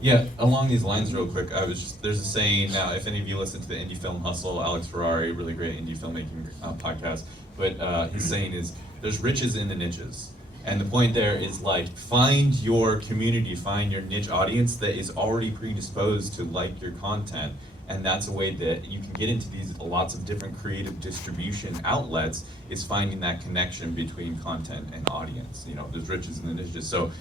Yeah, along these lines real quick, there's a saying now, if any of you listen to the Indie Film Hustle, Alex Ferrari, really great indie filmmaking podcast, but his saying is, there's riches in the niches. And the point there is find your community, find your niche audience that is already predisposed to like your content. And that's a way that you can get into these lots of different creative distribution outlets, is finding that connection between content and audience. There's riches in the niches. So,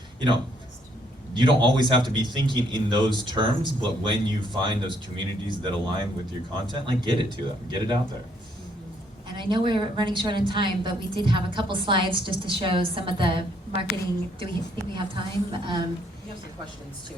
you don't always have to be thinking in those terms, but when you find those communities that align with your content, get it to them, get it out there. And I know we're running short on time, but we did have a couple slides just to show some of the marketing. Do we think we have time? We have some questions too.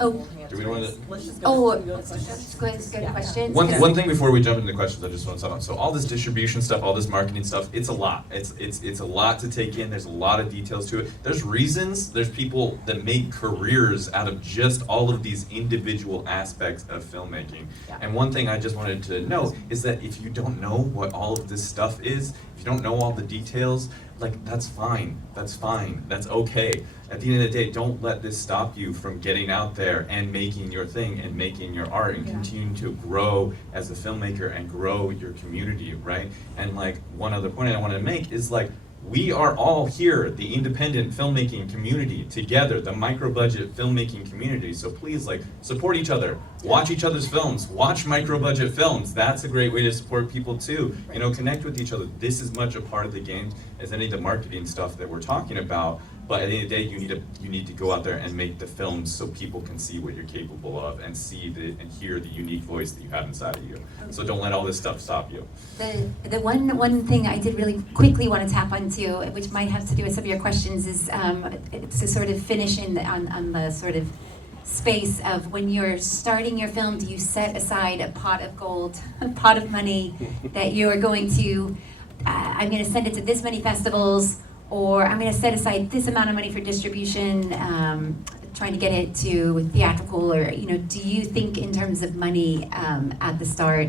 Oh. Do we want to? Let's just Oh, go to questions. let's go to questions. One thing before we jump into the questions, I just want to talk about. So all this distribution stuff, all this marketing stuff, it's a lot. It's a lot to take in. There's a lot of details to it. There's reasons. There's people that make careers out of just all of these individual aspects of filmmaking. Yeah. And one thing I just wanted to note is that if you don't know what all of this stuff is, if you don't know all the details, like that's fine. That's fine. That's okay. At the end of the day, don't let this stop you from getting out there and making your thing and making your art and continuing to grow as a filmmaker and grow your community, right? And like one other point I want to make is like, we are all here, the independent filmmaking community, together, the micro-budget filmmaking community. So please, like, support each other, watch each other's films, watch micro-budget films. That's a great way to support people too. You know, connect with each other. This is much a part of the game as any of the marketing stuff that we're talking about. But at the end of the day, you need to go out there and make the films so people can see what you're capable of and see and hear the unique voice that you have inside of you. So don't let all this stuff stop you. The one thing I did really quickly want to tap onto, which might have to do with some of your questions, is to sort of finish on the sort of space of when you're starting your film, do you set aside a pot of gold, a pot of money that you are going to, I'm going to send it to this many festivals, or I'm going to set aside this amount of money for distribution, trying to get it to theatrical, or, you know, do you think in terms of money at the start?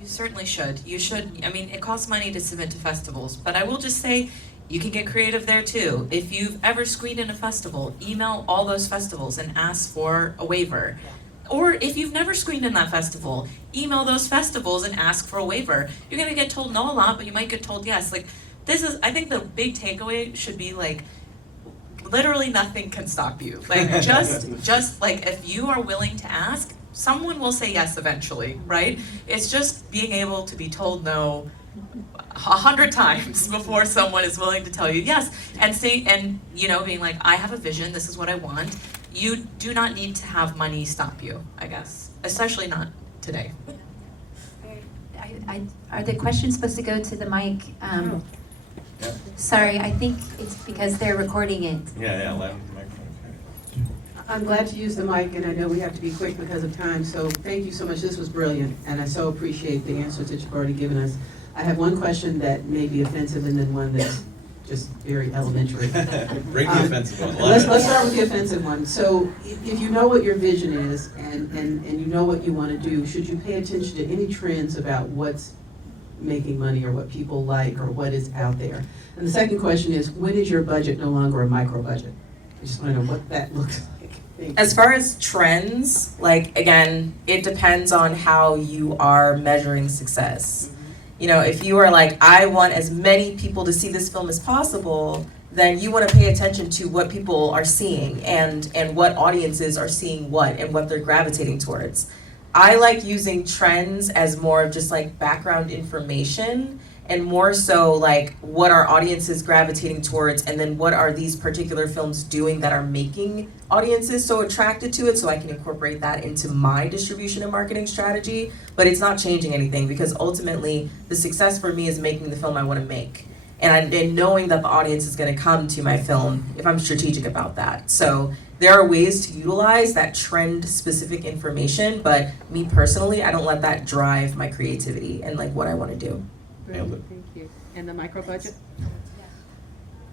You certainly should. You should. I mean, it costs money to submit to festivals, but I will just say you can get creative there too. If you've ever screened in a festival, email all those festivals and ask for a waiver. Or if you've never screened in that festival, email those festivals and ask for a waiver. You're going to get told no a lot, but you might get told yes. Like, this is, I think the big takeaway should be like, literally nothing can stop you. Like, just like, if you are willing to ask, someone will say yes eventually, right? It's just being able to be told no 100 times before someone is willing to tell you yes, and you know, being like, I have a vision, this is what I want. You do not need to have money stop you, I guess, especially not today. Are the questions supposed to go to the mic? Yeah. Sorry, I think it's because they're recording it. Yeah, loud with the microphone. I'm glad to use the mic, and I know we have to be quick because of time, so thank you so much. This was brilliant, and I so appreciate the answers that you've already given us. I have one question that may be offensive, and then one that's just very elementary. Bring the offensive one. Let's start with the offensive one. So if you know what your vision is, and you know what you want to do, should you pay attention to any trends about what's making money or what people like or what is out there? And the second question is, when is your budget no longer a micro budget? I just want to know what that looks like. Thank you. As far as trends, like, again, it depends on how you are measuring success. You know, if you are like, I want as many people to see this film as possible, then you want to pay attention to what people are seeing and what audiences are seeing what and what they're gravitating towards. I like using trends as more of just like background information and more so like what are audiences gravitating towards, and then what are these particular films doing that are making audiences so attracted to it, so I can incorporate that into my distribution and marketing strategy. But it's not changing anything, because ultimately the success for me is making the film I want to make, and knowing that the audience is going to come to my film if I'm strategic about that. So there are ways to utilize that trend specific information, but me personally, I don't let that drive my creativity and like what I want to do. Brilliant, thank you. And the micro budget?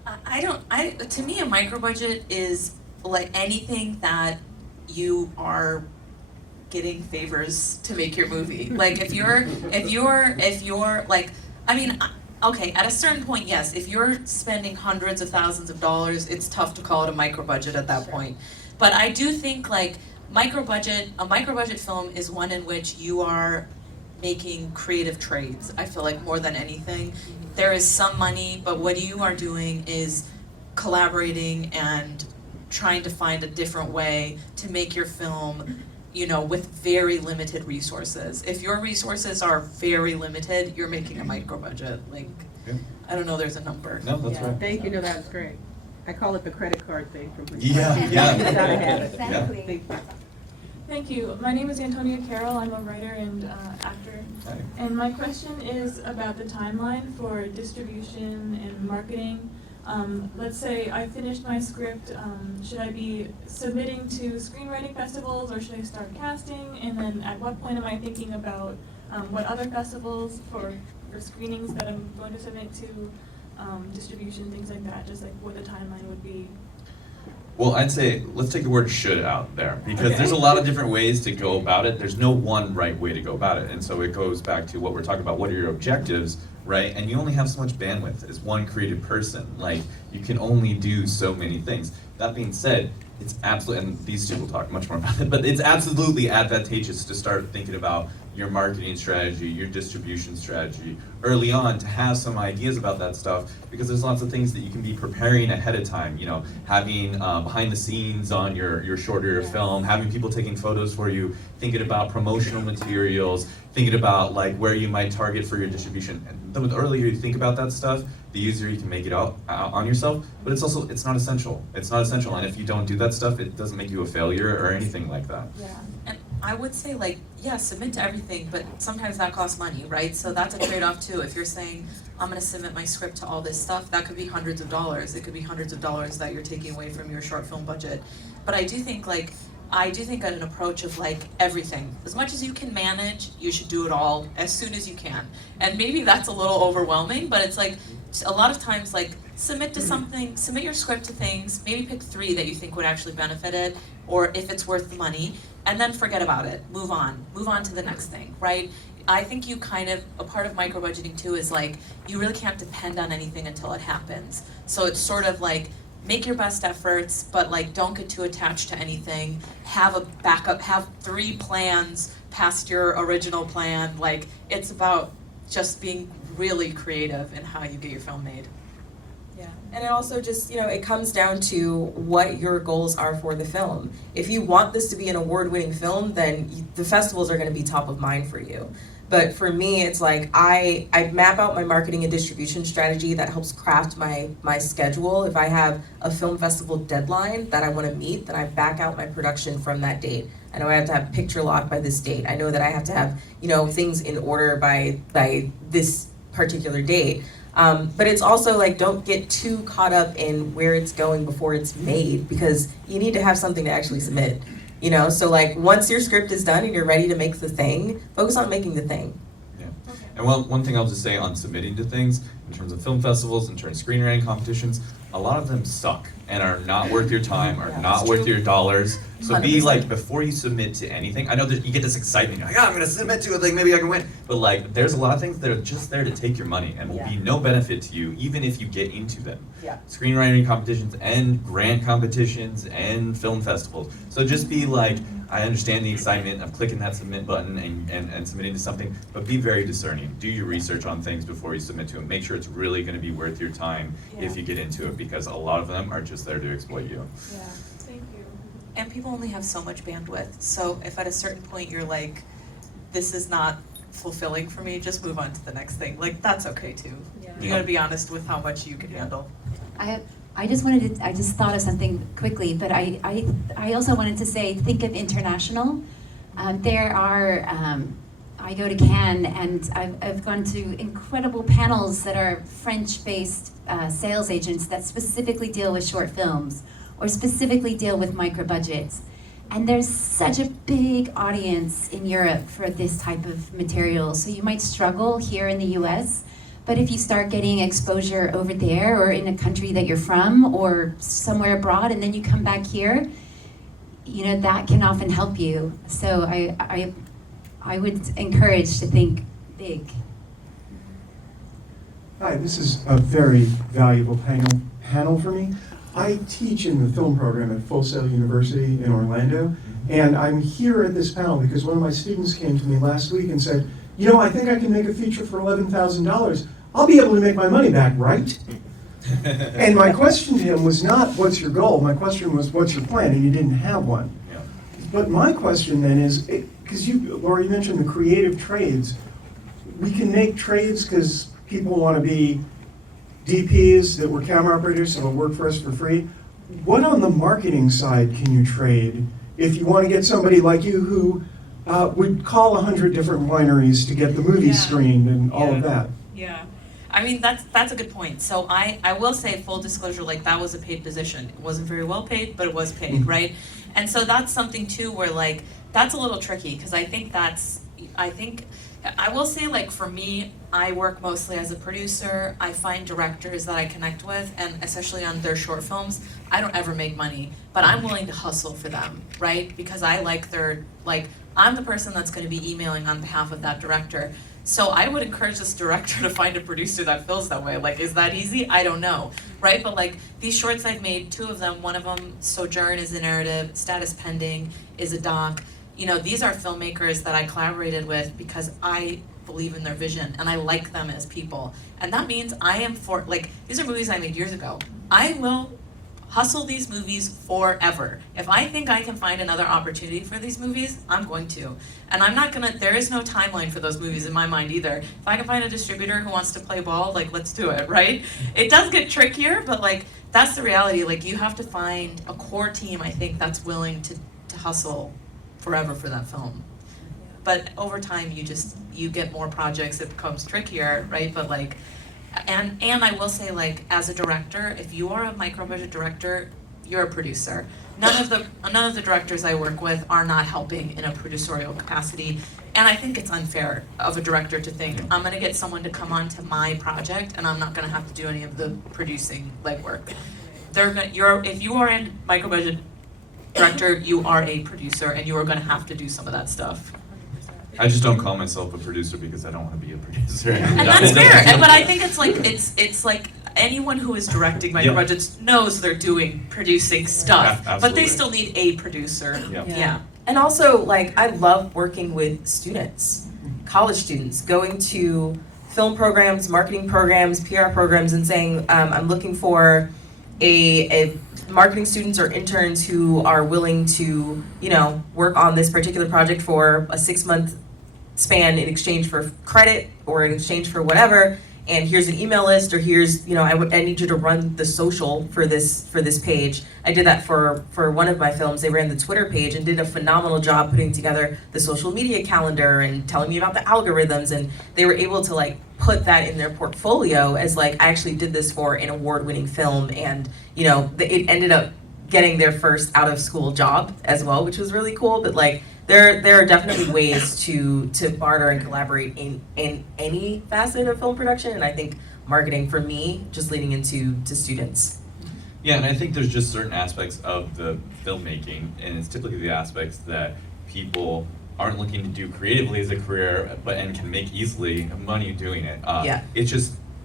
To me, a micro budget is like anything that you are getting favors to make your movie. Like if you're like, I mean, okay, at a certain point, yes, if you're spending hundreds of thousands of dollars, it's tough to call it a micro budget at that point. But I do think like a micro budget film is one in which you are making creative trades. I feel like more than anything, there is some money, but what you are doing is collaborating and trying to find a different way to make your film, you know, with very limited resources. If your resources are very limited, you're making a micro budget. Like, Yeah. I don't know, there's a number. No, that's right. Thank you, no, that was great. I call it the credit card thing from. Yeah. Gotta have it. Exactly. Thank you. Thank you. My name is Antonia Carroll. I'm a writer and actor. Hi. And my question is about the timeline for distribution and marketing. let's say I finished my script, should I be submitting to screenwriting festivals or should I start casting? And then at what point am I thinking about what other festivals for screenings that I'm going to submit to, distribution, things like that, just like what the timeline would be? Well, I'd say let's take the word should out there, because Okay. there's a lot of different ways to go about it. There's no one right way to go about it. And so it goes back to what we're talking about. What are your objectives, right? And you only have so much bandwidth as one creative person. Like, you can only do so many things. That being said, it's absolutely, and these two will talk much more about it, but it's absolutely advantageous to start thinking about your marketing strategy, your distribution strategy early on, to have some ideas about that stuff, because there's lots of things that you can be preparing ahead of time, you know, having behind the scenes on your shorter film, having people taking photos for you, thinking about promotional materials, thinking about like where you might target for your distribution. And the earlier you think about that stuff, the easier you can make it out on yourself, but it's also, it's not essential. It's not essential, and if you don't do that stuff, it doesn't make you a failure or anything like that. Yeah, and I would say like, yeah, submit to everything, but sometimes that costs money, right? So that's a trade-off too. If you're saying, I'm gonna submit my script to all this stuff, that could be hundreds of dollars. It could be hundreds of dollars that you're taking away from your short film budget. But I do think an approach of like everything. As much as you can manage, you should do it all as soon as you can. And maybe that's a little overwhelming, but it's like, a lot of times like, submit to something, submit your script to things, maybe pick 3 that you think would actually benefit it, or if it's worth the money, and then forget about it, move on to the next thing, right? I think you kind of, a part of micro-budgeting too is like, you really can't depend on anything until it happens. So it's sort of like, make your best efforts, but like, don't get too attached to anything, have a backup, have 3 plans past your original plan, like, it's about just being really creative in how you get your film made. Yeah, and it also just, you know, it comes down to what your goals are for the film. If you want this to be an award-winning film, then the festivals are going to be top of mind for you. But for me, it's like I map out my marketing and distribution strategy that helps craft my schedule. If I have a film festival deadline that I want to meet, then I back out my production from that date. I know I have to have picture lock by this date. I know that I have to have, you know, things in order by this particular date. But it's also like, don't get too caught up in where it's going before it's made, because you need to have something to actually submit. You know, so like once your script is done and you're ready to make the thing, focus on making the thing. Yeah. And one thing I'll just say on submitting to things, in terms of film festivals, in terms of screenwriting competitions, a lot of them suck and are not worth your time, are not worth your dollars. So be 100%. like, before you submit to anything, I know that you get this excitement, you're like, I'm gonna submit to a thing, maybe I can win. But like, there's a lot of things that are just there to take your money and will be no benefit to you, even if you get into them. Yeah. Screenwriting competitions and grant competitions and film festivals. So just be like, I understand the excitement of clicking that submit button and submitting to something, but be very discerning. Do your research on things before you submit to them. Make sure it's really gonna be worth your time if you get into it, because a lot of them are just there to exploit you. Yeah, thank you. And people only have so much bandwidth, so if at a certain point you're like, this is not fulfilling for me, just move on to the next thing. Like, that's okay too. You gotta be honest with how much you can handle. I just thought of something quickly, but I also wanted to say, think of international. There are, I go to Cannes, and I've gone to incredible panels that are French-based sales agents that specifically deal with short films or specifically deal with micro budgets. And there's such a big audience in Europe for this type of material, so you might struggle here in the US, but if you start getting exposure over there or in a country that you're from or somewhere abroad, and then you come back here, you know, that can often help you. So I would encourage to think big. Hi, this is a very valuable panel for me. I teach in the film program at Full Sail University in Orlando, and I'm here at this panel because one of my students came to me last week and said, you know, I think I can make a feature for $11,000. I'll be able to make my money back, right? And my question to him was not, what's your goal? My question was, what's your plan? And you didn't have one. Yeah. But my question then is, because Laura, you mentioned the creative trades. We can make trades because people want to be DPs that were camera operators, so they'll work for us for free. What on the marketing side can you trade if you want to get somebody like you who would call 100 different wineries to get the movie screened and all of that? Yeah. I mean, that's a good point. So I will say, full disclosure, like that was a paid position. It wasn't very well paid, but it was paid, right? And so that's something too where like, that's a little tricky, because I think I will say, like, for me, I work mostly as a producer. I find directors that I connect with, and especially on their short films, I don't ever make money, but I'm willing to hustle for them, right? Because I like I'm the person that's gonna be emailing on behalf of that director. So I would encourage this director to find a producer that feels that way. Like, is that easy? I don't know, right? But like, these shorts I've made, 2 of them, one of them, Sojourn, is a narrative, Status Pending is a doc. You know, these are filmmakers that I collaborated with because I believe in their vision and I like them as people. And that means I am these are movies I made years ago. I will hustle these movies forever. If I think I can find another opportunity for these movies, I'm going to. And I'm not gonna, there is no timeline for those movies in my mind either. If I can find a distributor who wants to play ball, like, let's do it, right? It does get trickier, but like, that's the reality. Like, you have to find a core team, I think, that's willing to hustle forever for that film. But over time, you get more projects, it becomes trickier, right? But like, and I will say, like, as a director, if you are a micro-budget director, you're a producer. None of the directors I work with are not helping in a producerial capacity. And I think it's unfair of a director to think, I'm gonna get someone to come on to my project and I'm not gonna have to do any of the producing legwork. If you are in micro-budget director, you are a producer and you are gonna have to do some of that stuff. I just don't call myself a producer because I don't want to be a producer. And that's fair, but I think it's like anyone who is directing micro-budgets knows they're producing stuff, but Absolutely. they still need a producer. Yeah. Yeah. And also, like, I love working with students, college students, going to film programs, marketing programs, PR programs, and saying, I'm looking for a marketing students or interns who are willing to, you know, work on this particular project for a 6-month span in exchange for credit or in exchange for whatever. And here's an email list, or here's, you know, I need you to run the social for this page. I did that for one of my films. They ran the Twitter page and did a phenomenal job putting together the social media calendar and telling me about the algorithms. And they were able to like put that in their portfolio as like, I actually did this for an award-winning film, and you know, it ended up getting their first out-of-school job as well, which was really cool. But like, there are definitely ways to barter and collaborate in any facet of film production, and I think marketing for me just leading into students. Yeah, and I think there's just certain aspects of the filmmaking, and it's typically the aspects that people aren't looking to do creatively as a career, and can make easily money doing it. Yeah.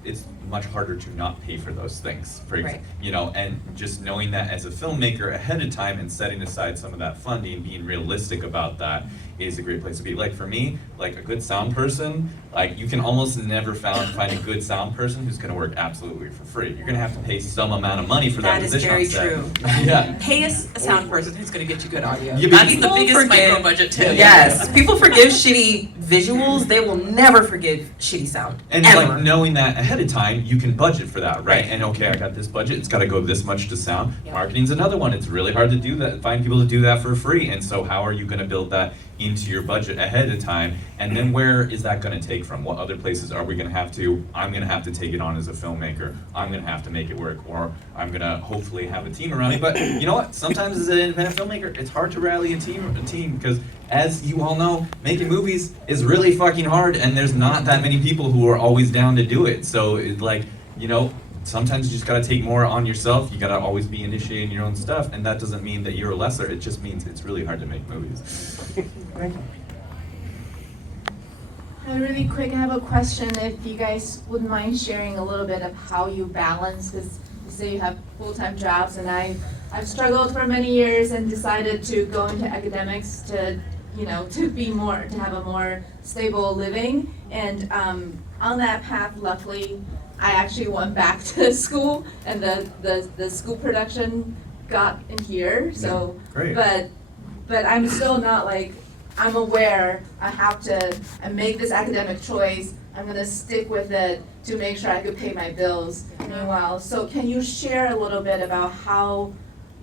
It's much harder to not pay for those things, Right. you know, and just knowing that as a filmmaker ahead of time and setting aside some of that funding, being realistic about that is a great place to be. Like for me, like a good sound person, like you can almost never find a good sound person who's gonna work absolutely for free. You're gonna have to pay some amount of money for that That is position very on set. true. Yeah. Pay a sound person who's gonna get you good audio. Yeah, but That's the people biggest forgive- micro-budget tip. Yes, people forgive shitty visuals. They will never forgive shitty sound. And ever. like knowing that ahead of time, you can budget for that, right? Right. And okay, I got this budget, it's gotta go this much to sound. Yeah. Marketing's another one, it's really hard to do that, find people to do that for free. And so how are you gonna build that into your budget ahead of time? And then where is that gonna take from? What other places are we gonna have to, I'm gonna have to take it on as a filmmaker, I'm gonna have to make it work, or I'm gonna hopefully have a team around me. But you know what, sometimes as an independent filmmaker, it's hard to rally a team, because as you all know, making movies is really fucking hard, and there's not that many people who are always down to do it. So it's like, you know, sometimes you just gotta take more on yourself, you gotta always be initiating your own stuff, and that doesn't mean that you're a lesser, it just means it's really hard to make movies. Thank you. Really quick, I have a question. If you guys wouldn't mind sharing a little bit of how you balance, because you say you have full-time jobs, and I've struggled for many years and decided to go into academics to, you know, to have a more stable living. And on that path, luckily, I actually went back to school, and the school production got in here. So, Great. but I'm still not like, I'm aware I make this academic choice, I'm gonna stick with it to make sure I could pay my bills meanwhile. So can you share a little bit about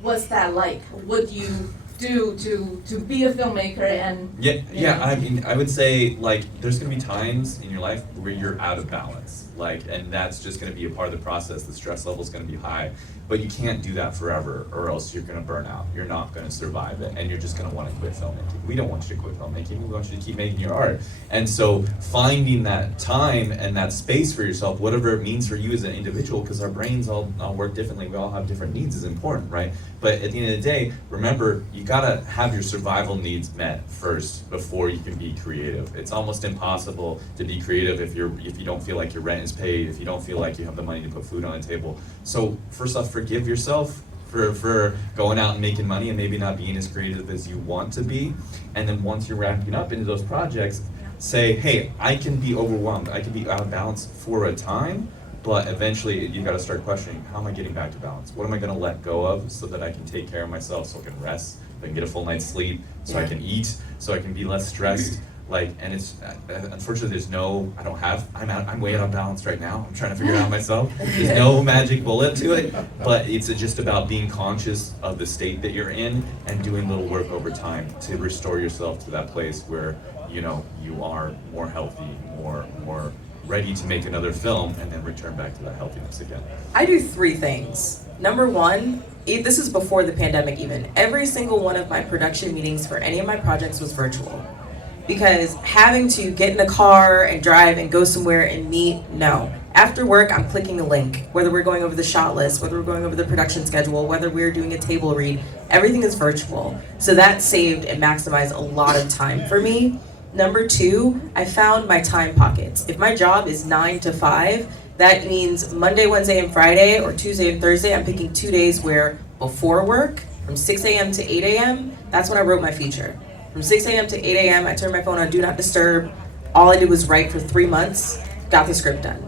what's that like? What do you do to be a filmmaker and Yeah, I mean, I would say, like, there's gonna be times in your life where you're out of balance. like, and that's just gonna be a part of the process. The stress level's gonna be high, but you can't do that forever, or else you're gonna burn out. You're not gonna survive it, and you're just gonna wanna quit filmmaking. We don't want you to quit filmmaking, we want you to keep making your art. And so finding that time and that space for yourself, whatever it means for you as an individual, because our brains all work differently, we all have different needs, is important, right? But at the end of the day, remember, you gotta have your survival needs met first before you can be creative. It's almost impossible to be creative if you don't feel like your rent is paid, if you don't feel like you have the money to put food on the table. So first off, forgive yourself for going out and making money and maybe not being as creative as you want to be. And then once you're ramping up into those projects, say, hey, I can be overwhelmed, I can be out of balance for a time, but eventually you gotta start questioning, how am I getting back to balance? What am I gonna let go of so that I can take care of myself, so I can rest, so I can get a full night's sleep, so I can eat, so I can be less stressed. Like, and it's, unfortunately there's no, I'm way out of balance right now, I'm trying to figure it out myself. There's no magic bullet to it, but it's just about being conscious of the state that you're in and doing little work over time to restore yourself to that place where, you know, you are more healthy, more ready to make another film and then return back to that healthiness again. I do 3 things. Number 1, this is before the pandemic even. Every single one of my production meetings for any of my projects was virtual. Because having to get in a car and drive and go somewhere and meet, no. After work, I'm clicking a link. Whether we're going over the shot list, whether we're going over the production schedule, whether we're doing a table read, everything is virtual. So that saved and maximized a lot of time for me. Number 2, I found my time pockets. If my job is 9 to 5, that means Monday, Wednesday, and Friday, or Tuesday and Thursday, I'm picking 2 days where before work, from 6 a.m. to 8 a.m., that's when I wrote my feature. From 6 a.m. to 8 a.m., I turned my phone on Do Not Disturb. All I did was write for 3 months, got the script done.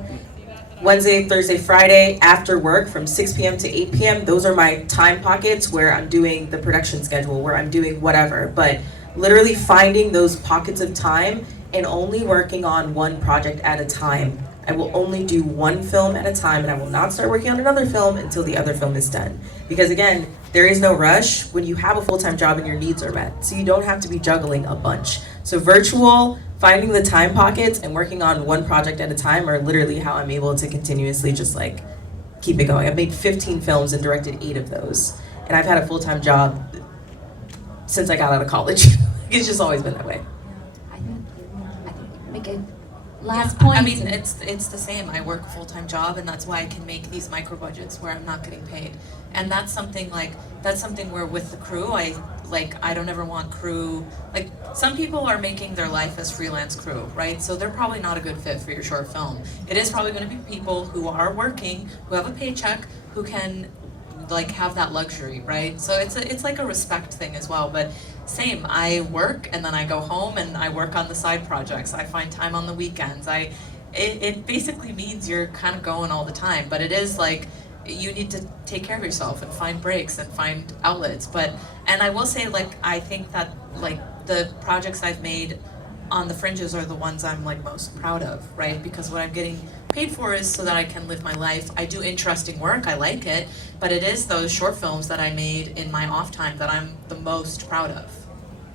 Wednesday, Thursday, Friday, after work, from 6 p.m. to 8 p.m., those are my time pockets where I'm doing the production schedule, where I'm doing whatever. But literally finding those pockets of time and only working on one project at a time. I will only do one film at a time, and I will not start working on another film until the other film is done. Because again, there is no rush when you have a full-time job and your needs are met. So you don't have to be juggling a bunch. So virtual, finding the time pockets and working on one project at a time are literally how I'm able to continuously just like keep it going. I've made 15 films and directed 8 of those. And I've had a full-time job since I got out of college. It's just always been that way. I think make a last point. I mean, it's the same. I work a full-time job, and that's why I can make these micro budgets where I'm not getting paid. And that's something where with the crew, I don't ever want crew, like some people are making their life as freelance crew, right? So they're probably not a good fit for your short film. It is probably going to be people who are working, who have a paycheck, who can like have that luxury, right? So it's like a respect thing as well. But same, I work and then I go home and I work on the side projects. I find time on the weekends. It basically means you're kind of going all the time, but it is like you need to take care of yourself and find breaks and find outlets. And I will say, like, I think that like the projects I've made on the fringes are the ones I'm like most proud of, right? Because what I'm getting paid for is so that I can live my life. I do interesting work, I like it, but it is those short films that I made in my off time that I'm the most proud of.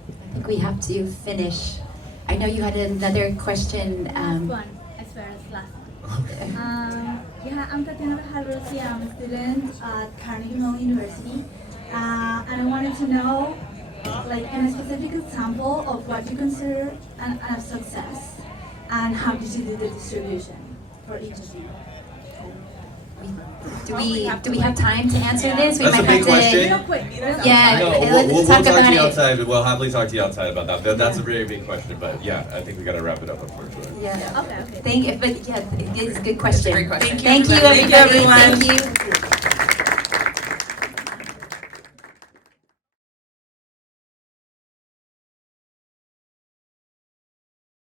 I think we have to finish. I know you had another question. Last one, as far as last one. Yeah, I'm Tatiana Bejarrosi. I'm a student at Carnegie Mellon University, and I wanted to know, like, a specific example of what you consider a success, and how did you do the distribution for each of you? Do we have time to answer this? We That's might a big have to. question. Real quick. Yeah, No, let's we'll talk talk about to you it. outside. We'll happily talk to you outside about that. That's a very big question, but yeah, I think we gotta wrap it up unfortunately. Yeah. Okay. But yeah, it's a good question. Great question. Thank you, everybody. Thank you, everyone. Thank you.